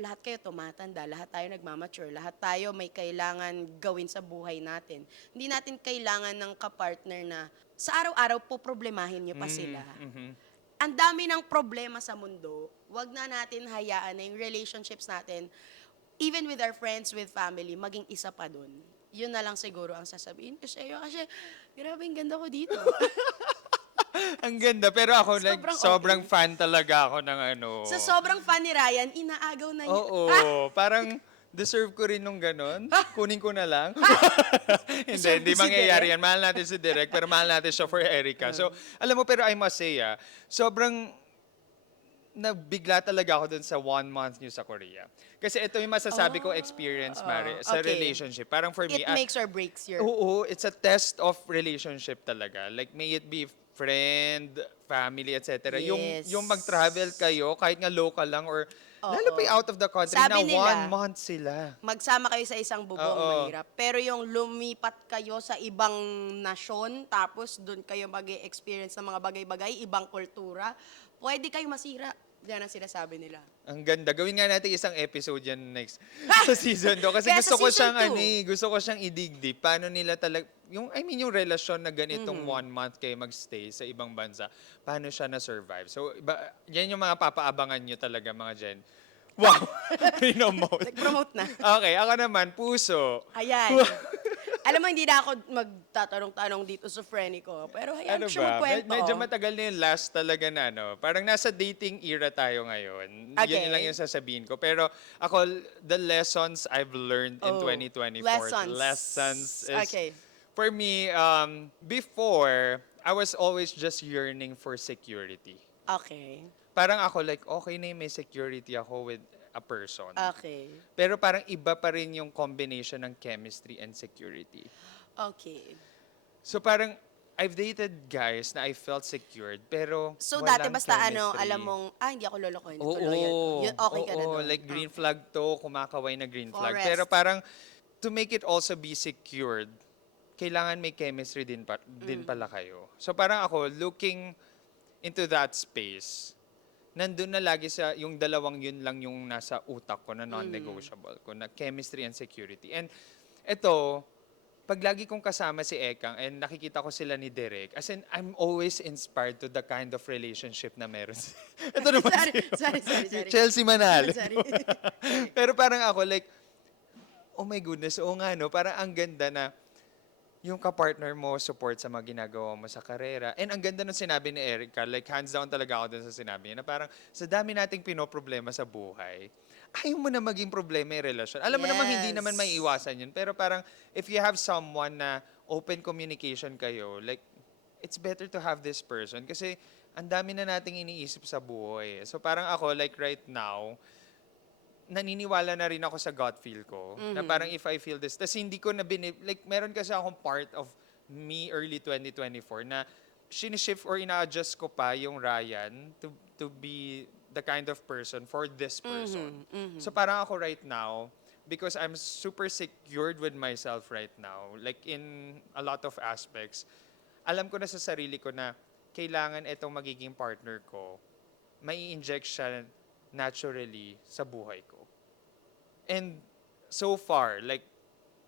lahat kayo tumatanda, lahat tayo nagmamature, lahat tayo may kailangan gawin sa buhay natin. Hindi natin kailangan ng kapartner na sa araw-araw po problemahin nyo pa sila. Ang dami ng problema sa mundo, wag na natin hayaan na yung relationships natin, even with our friends, with family, maging isa pa dun. Yun na lang siguro ang sasabihin ko sa'yo. Kasi, grabe, ang ganda ko dito. Ang ganda, pero ako sobrang okay. fan talaga ako ng ano. Sa sobrang fan ni Ryan, inaagaw na niya. Oo, parang deserve ko rin nung ganon. Kunin ko na lang. Deserve Hindi ko si mangyayari Derek. yan. Mahal natin si Derek, pero mahal natin siya for Erica. So, alam mo, pero I must say, sobrang nabigla talaga ako dun sa 1 month niyo sa Korea. Kasi ito yung masasabi ko experience, Mare, sa okay. relationship. Parang for me, It makes or breaks your... oo, it's a test of relationship talaga. Like, may it be friend, family, etc. Yes. Yung mag-travel kayo, kahit nga local lang or lalo pa yung out of the country, Sabi na nila, 1 month sila. magsama kayo sa isang bubong, Oo. mahirap. Pero yung lumipat kayo sa ibang nasyon, tapos doon kayo mag-experience ng mga bagay-bagay, ibang kultura, pwede kayo masira. Yan ang sinasabi nila. Ang ganda. Gawin nga natin isang episode yan next sa season 2. Kasi Kaya gusto sa ko season siyang, two. gusto ko siyang i-dig deep. Paano nila talaga, yung relasyon na ganitong 1 month kayo magstay sa ibang bansa, paano siya na-survive? So, yan yung mga papaabangan nyo talaga, mga Jen. Wow! Pinomote. Nag-promote na. Okay, ako naman, puso. Ayan. Alam mo, hindi na ako magtatanong-tanong dito sa friend ko. Pero hayaan Ano ko siya ba? magkwento. Medyo matagal na yung last talaga na Parang nasa dating era tayo ngayon. Okay. Yun lang yung sasabihin ko. Pero ako, the lessons I've learned in Oh, 2024. lessons. is, Okay. for me, before, I was always just yearning for security. Okay. Parang ako like, okay na yung may security ako with a person. Okay. Pero parang iba pa rin yung combination ng chemistry and security. Okay. So parang I've dated guys na I felt secured pero So walang dati basta chemistry. alam mong, hindi ako lolokohin. Oo, Okay ka na oo, doon. like green flag to, kumakaway na green flag. Forest. Pero parang to make it also be secured, kailangan may chemistry din pala kayo. So parang ako, looking into that space, nandun na lagi sa yung dalawang yun lang yung nasa utak ko na non-negotiable ko, na chemistry and security. And ito, pag lagi kong kasama si Ekang and nakikita ko sila ni Derek, as in, I'm always inspired to the kind of relationship na meron. Ito naman sorry. Chelsea Manalo. Sorry. Pero parang ako, like, oh my goodness, oo nga, no? Parang ang ganda na yung kapartner mo support sa mga ginagawa mo sa karera. And ang ganda nung sinabi ni Erica, like hands down talaga ako dun sa sinabi niya, na parang sa dami nating pinoproblema sa buhay, ayaw mo na maging problema yung relasyon. Alam mo naman, hindi Yes. naman may iwasan yun. Pero parang, if you have someone na open communication kayo, like, it's better to have this person. Kasi, ang dami na nating iniisip sa buhay. So parang ako, like right now, naniniwala na rin ako sa gut feel ko. Na parang if I feel this, tas hindi ko na like meron kasi akong part of me early 2024 na shift or ina-adjust ko pa yung Ryan to be the kind of person for this person. So parang ako right now, because I'm super secured with myself right now, like in a lot of aspects, alam ko na sa sarili ko na kailangan itong magiging partner ko, may inject siya naturally sa buhay ko. And so far, like,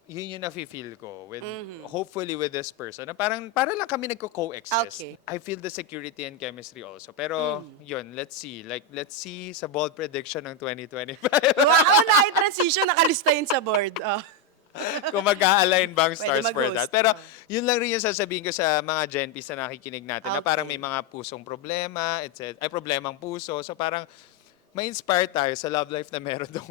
yun yung nafe-feel ko with hopefully with this person. Na parang para lang kami nagko-coexist. Okay. I feel the security and chemistry also. Pero yun, let's see. Like let's see sa bold prediction ng 2025 Wow, na-transition, nakalista yun sa board. Oh. kung mag-a-align bang stars for mag-host. that. Pero yun lang rin yung sasabihin ko sa mga Gen P's na nakikinig natin na parang Okay. may mga pusong problema, etc. Ay, problemang puso. So parang ma-inspire tayo sa love life na meron dong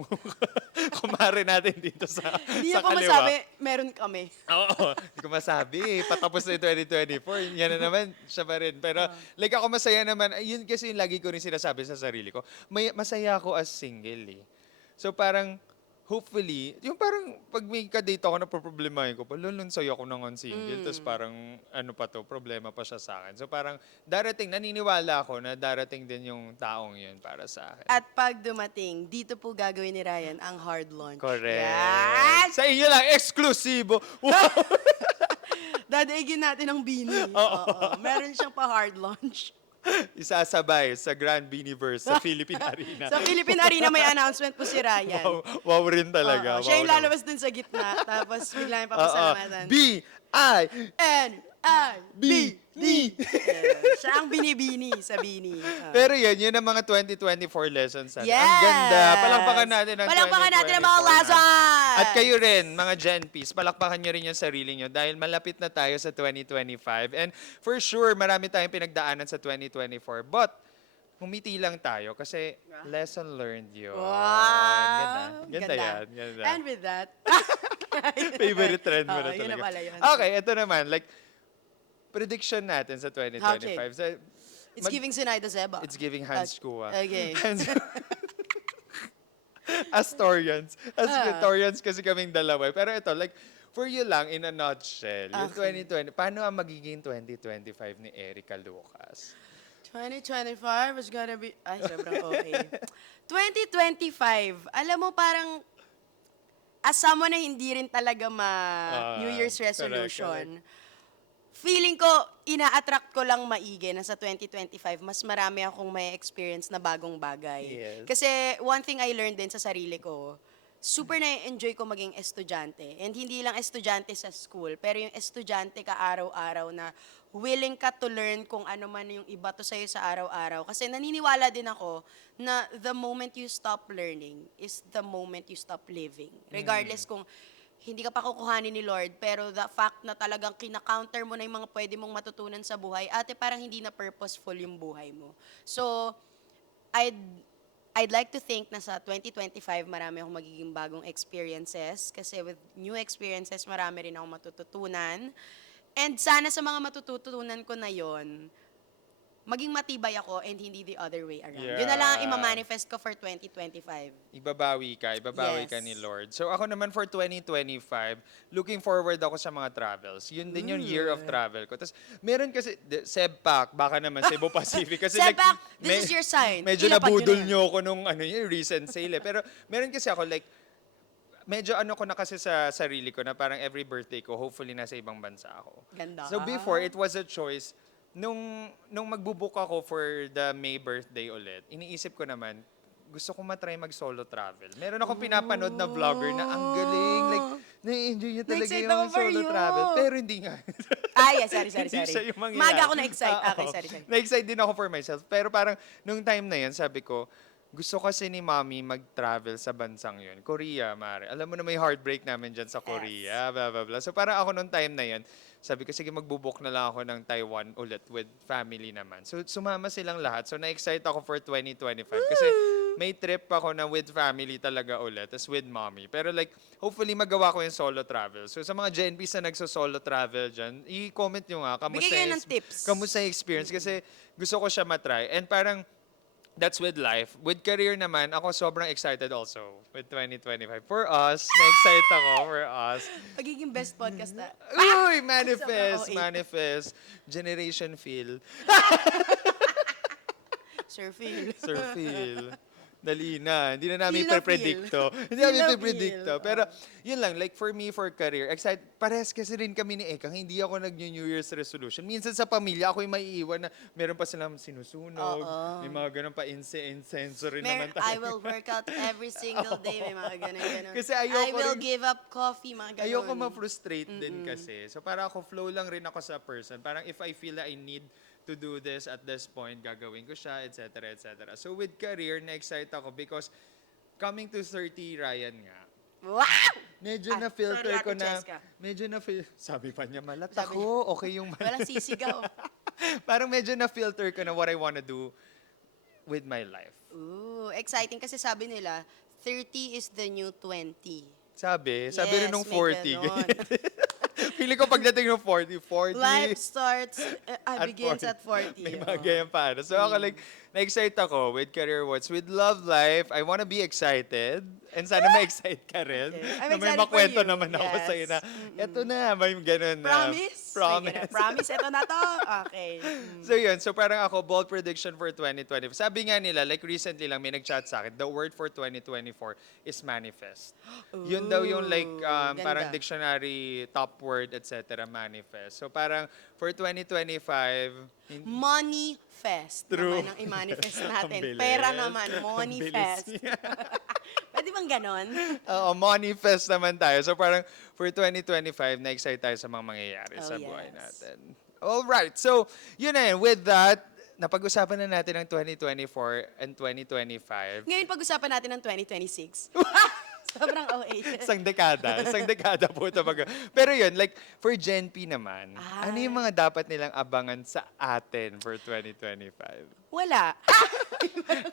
kumare natin dito sa Hindi sa niya pa kaliwa. masabi, meron kami. Oo, hindi ko masabi. Patapos na yung 2024. Yan na naman, siya pa rin. Pero like ako masaya naman. Yun kasi yung lagi ko rin sinasabi sa sarili ko. Masaya ako as single eh. So parang, hopefully, yung parang pag may ka-date ako na problemahin ko, palunsay ako ng single. Tapos parang, ano pa to, problema pa siya sa akin. So parang, naniniwala ako na darating din yung taong yun para sa akin. At pag dumating, dito po gagawin ni Ryan ang hard launch. Correct. Yes! Sa inyo lang, eksklusibo. Wow! Dadaigin natin ang bini. Oo. Meron siyang pa hard launch. Isasabay sa Grand Beaniverse sa Philippine Arena. Sa Philippine Arena may announcement po si Ryan. Wow rin talaga. Oo, siya yung wow lalabas dun sa gitna, tapos bigla yung naman. papasalamatan. B-I-B-D. N-I-B-D. Siya ang binibini sa bini. Pero yun ang mga 2024 lessons natin. Yes! Ang ganda. Palakpakan natin ang Palakpakan natin ang mga 2024 lessons! At kayo rin, mga Gen P's, palakpakan nyo rin yung sarili nyo dahil malapit na tayo sa 2025. And for sure, marami tayong pinagdaanan sa 2024. But, humiti lang tayo kasi lesson learned yun. Wow! Ganda yan. Ganda. And with that, Favorite trend mo na Oo, yun na talaga. pala yun. Okay, ito naman. Like, prediction natin sa 2025. Okay. So, it's giving Sinaida Zeba. it's giving Hans Kua. Okay. Astorians. Astorians kasi kaming dalawa. Pero ito, like, for you lang, in a nutshell, yung Okay. 2020, paano ang magiging 2025 ni Erica Lucas? 2025 is gonna be... Ay, sobrang okay. 2025, alam mo parang... As someone na hindi rin talaga New Year's resolution, feeling ko, ina-attract ko lang maigi na sa 2025, mas marami akong may experience na bagong bagay. Yes. Kasi one thing I learned din sa sarili ko, super na-enjoy ko maging estudyante. And hindi lang estudyante sa school, pero yung estudyante ka araw-araw na willing ka to learn kung ano man yung iba to sa'yo sa araw-araw. Kasi naniniwala din ako na the moment you stop learning is the moment you stop living. Regardless kung hindi ka pa kukuhanin ni Lord, pero the fact na talagang kina-counter mo na yung mga pwede mong matutunan sa buhay, ate parang hindi na purposeful yung buhay mo. So, I'd like to think na sa 2025 marami akong magiging bagong experiences kasi with new experiences marami rin akong matututunan. And sana sa mga matututunan ko na yon, maging matibay ako and hindi the other way around. Yun na lang ang Yeah. ima-manifest ko for 2025. Ibabawi ka ka Yes. ni Lord. So ako naman for 2025, looking forward ako sa mga travels. Yun din yung year of travel ko. Tapos meron kasi, Sebpak, baka naman Cebu Pacific. Kasi Sebpak, this is your sign. Medyo Ilapag yun nabudol na yan. nyo ako nung yung recent sale eh. Pero meron kasi ako like, medyo ko na kasi sa sarili ko na parang every birthday ko, hopefully nasa ibang bansa ako. Ganda. So before, it was a choice. Nung magbubook ako for the May birthday ulit, iniisip ko naman, gusto ko matry mag-solo travel. Meron akong pinapanood na vlogger na ang galing. Like, na-enjoy niya talaga Na-excite yung ako for solo you. travel. Pero hindi nga. Yeah, sorry. Hindi siya yung mangyayari. Maga ako na-excite. Okay, Oo. sorry. Na-excite din ako for myself. Pero parang, nung time na yan, sabi ko, gusto kasi ni Mommy mag-travel sa bansang yun. Korea, mare. Alam mo na may heartbreak namin dyan sa Korea, blah, blah, blah. So parang ako nung time na yun, sabi ko, sige magbubook na lang ako ng Taiwan ulit with family naman. So sumama silang lahat. So na-excite ako for 2025 kasi may trip ako na with family talaga ulit, tas with Mommy. Pero like, hopefully magawa ko yung solo travel. So sa mga Gen P's na nagso-solo travel dyan, i-comment nyo nga, Bigay kayo ng tips. kamusta yung experience kasi gusto ko siya matry. And parang, that's with life. With career naman, ako sobrang excited also with 2025. For us, na-excite ako for us. Pagiging best podcast na. Uy, manifest, Sobrang OA. manifest. Generation feel. Sir Phil. Sir Phil. Dali na. Hindi na namin Feel na pre-predicto. feel. Hindi Feel namin na pre-predicto. feel. Pero, yun lang, like for me, for career, excited. Parehas kasi rin kami ni Ekang, hindi ako nag-New Year's resolution. Minsan sa pamilya, ako yung maiiwan na meron pa silang sinusunog. Oo. May mga ganun pa, incense rin naman I tayo. will work out every single day. May mga ganun. Kasi I ayoko will rin- give up coffee, mga ganun. Ayoko ma-frustrate din kasi. So para ako, flow lang rin ako sa person. Parang if I feel that I need to do this at this point, gagawin ko siya, etc. etc. So with career, na-excite ako because coming to 30, Ryan nga, Wow! medyo Ah, na-filter sorry, ko Ate na, Cheska. medyo sabi pa niya, malat Sabi ako, okay yung malat. Walang sisigaw. Parang medyo na-filter ko na what I wanna do with my life. Ooh, exciting kasi sabi nila, 30 is the new 20. Sabi rin nung may 40. ganon. Feeling ko pagdating ng 40, Life starts, begins 40. at 40. May oo. mga ganyan pa. So ako like, na-excite ako with Career What's. With Love Life, I wanna be excited. And sana ma-excite ka rin. Okay. I'm Na may excited for makwento you. naman ako Yes. sa'yo na, eto na, may ganun na. Promise? May Promise. ganun. Promise, ito na to. Okay. So yun, so parang ako, bold prediction for 2020. Sabi nga nila, like recently lang may nag-chat sa akin, the word for 2024 is manifest. Yun daw yung like, Ooh, parang ganda. dictionary, top word, etc. manifest. So parang for 2025, Money Fest. True. Naman ang i-manifest Ang natin. bilis. Pera naman, Ang Money bilis Fest. niya. Pwede bang ganon? Oo, manifest naman tayo. So parang for 2025, na-excite tayo sa mga mangyayari Oh, sa buhay yes. natin. Alright, so yun na yun. With that, napag-usapan na natin ang 2024 and 2025. Ngayon pag-usapan natin ng 2026. Sobrang OA. Isang dekada po ito. Pero yun, like, for Gen P naman, Ah. ano yung mga dapat nilang abangan sa atin for 2025? Wala.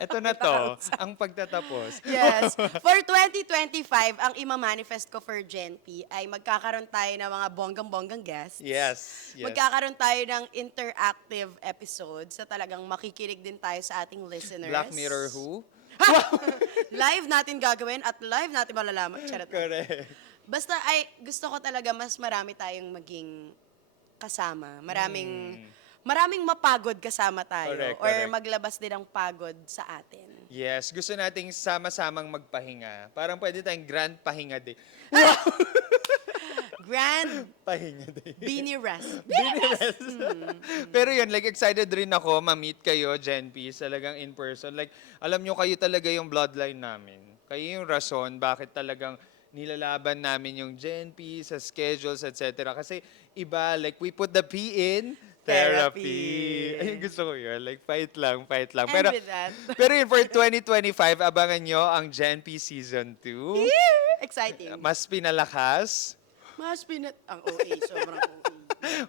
Ito na to, ang pagtatapos. Yes. For 2025, ang ima-manifest ko for Gen P ay magkakaroon tayo ng mga bonggang-bonggang guests. Yes. Magkakaroon tayo ng interactive episodes sa talagang makikinig din tayo sa ating listeners. Black Mirror who? Live natin gagawin at live natin malalaman. Charot. Correct. Basta gusto ko talaga mas marami tayong maging kasama. Maraming mapagod kasama tayo. Correct, Or correct. maglabas din ng pagod sa atin. Yes, gusto nating sama-samang magpahinga. Parang pwede tayong grand pahinga day. Grand Pahinga day. Beanie Rest. Pero yun, like excited rin ako ma-meet kayo, Gen P, talagang in person. Like, alam nyo, kayo talaga yung bloodline namin. Kayo yung rason bakit talagang nilalaban namin yung Gen P sa schedules, etc. Kasi iba, like we put the P in therapy. Ayun, gusto ko yun. Like, fight lang. And Pero, with that, pero yun, for 2025, abangan nyo ang Gen P Season 2. exciting. Mas pinalakas. Mas ang OA, sobrang OA.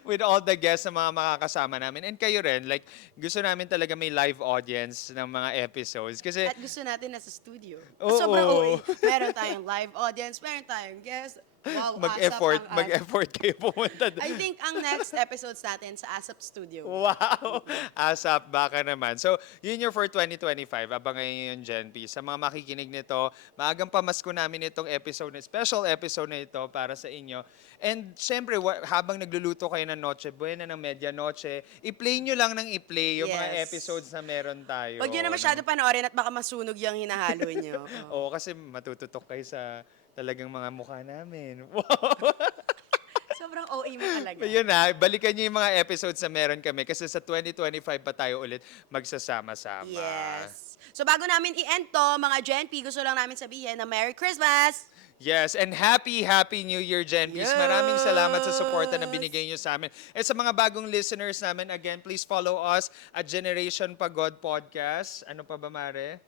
With all the guests na mga makakasama namin. And kayo rin, like, gusto namin talaga may live audience ng mga episodes. Kasi, At gusto natin nasa studio. Oo. Sobrang OA. Meron tayong live audience, meron tayong guest. Wow, mag-effort kayo pumunta doon. I think ang next episodes natin sa ASAP Studio. Wow! ASAP, baka naman. So, yun yung for 2025. Abangan nyo yung Gen P. Sa mga makikinig nito, maagang pamasko namin itong special episode na ito para sa inyo. And syempre, habang nagluluto kayo ng Noche Buena, ng Medianoche, i-play nyo lang ng i-play yung mga Yes. episodes na meron tayo. Huwag nyo na masyado panoorin at baka masunog yung hinahalo nyo. Oo, kasi matututok kayo sa talagang mga mukha namin. Sobrang OA mo talaga. Yun na, balikan niyo yung mga episodes na meron kami kasi sa 2025 pa tayo ulit magsasama-sama. Yes. So bago namin i-end to, mga Gen P, gusto lang namin sabihin na Merry Christmas! Yes, and Happy New Year, Gen Ps. Maraming salamat sa suporta na binigay niyo sa amin. At sa mga bagong listeners namin, again, please follow us at Generation Pagod Podcast. Ano pa ba, Mare?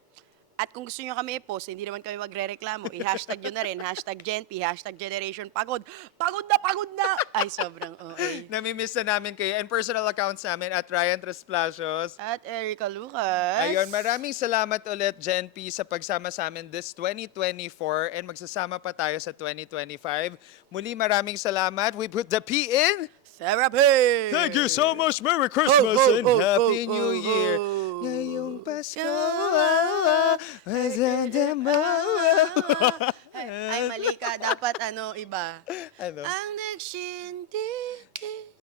At kung gusto nyo kami i-post, hindi naman kami magre-reklamo, i-hashtag nyo na rin, hashtag Gen P, hashtag Generation Pagod. Pagod na! Ay, sobrang OA. Namimiss na namin kayo. And personal accounts namin at Ryan Tresplasios. At Erica Lucas. Ayun, maraming salamat ulit, Gen P, sa pagsama sa amin this 2024 and magsasama pa tayo sa 2025. Muli, maraming salamat. We put the P in Therapy! Thank you so much. Merry Christmas and Happy New Year. Ngayong Pasko. Ay, mali ka. Dapat iba. Ano? Ang nagsindi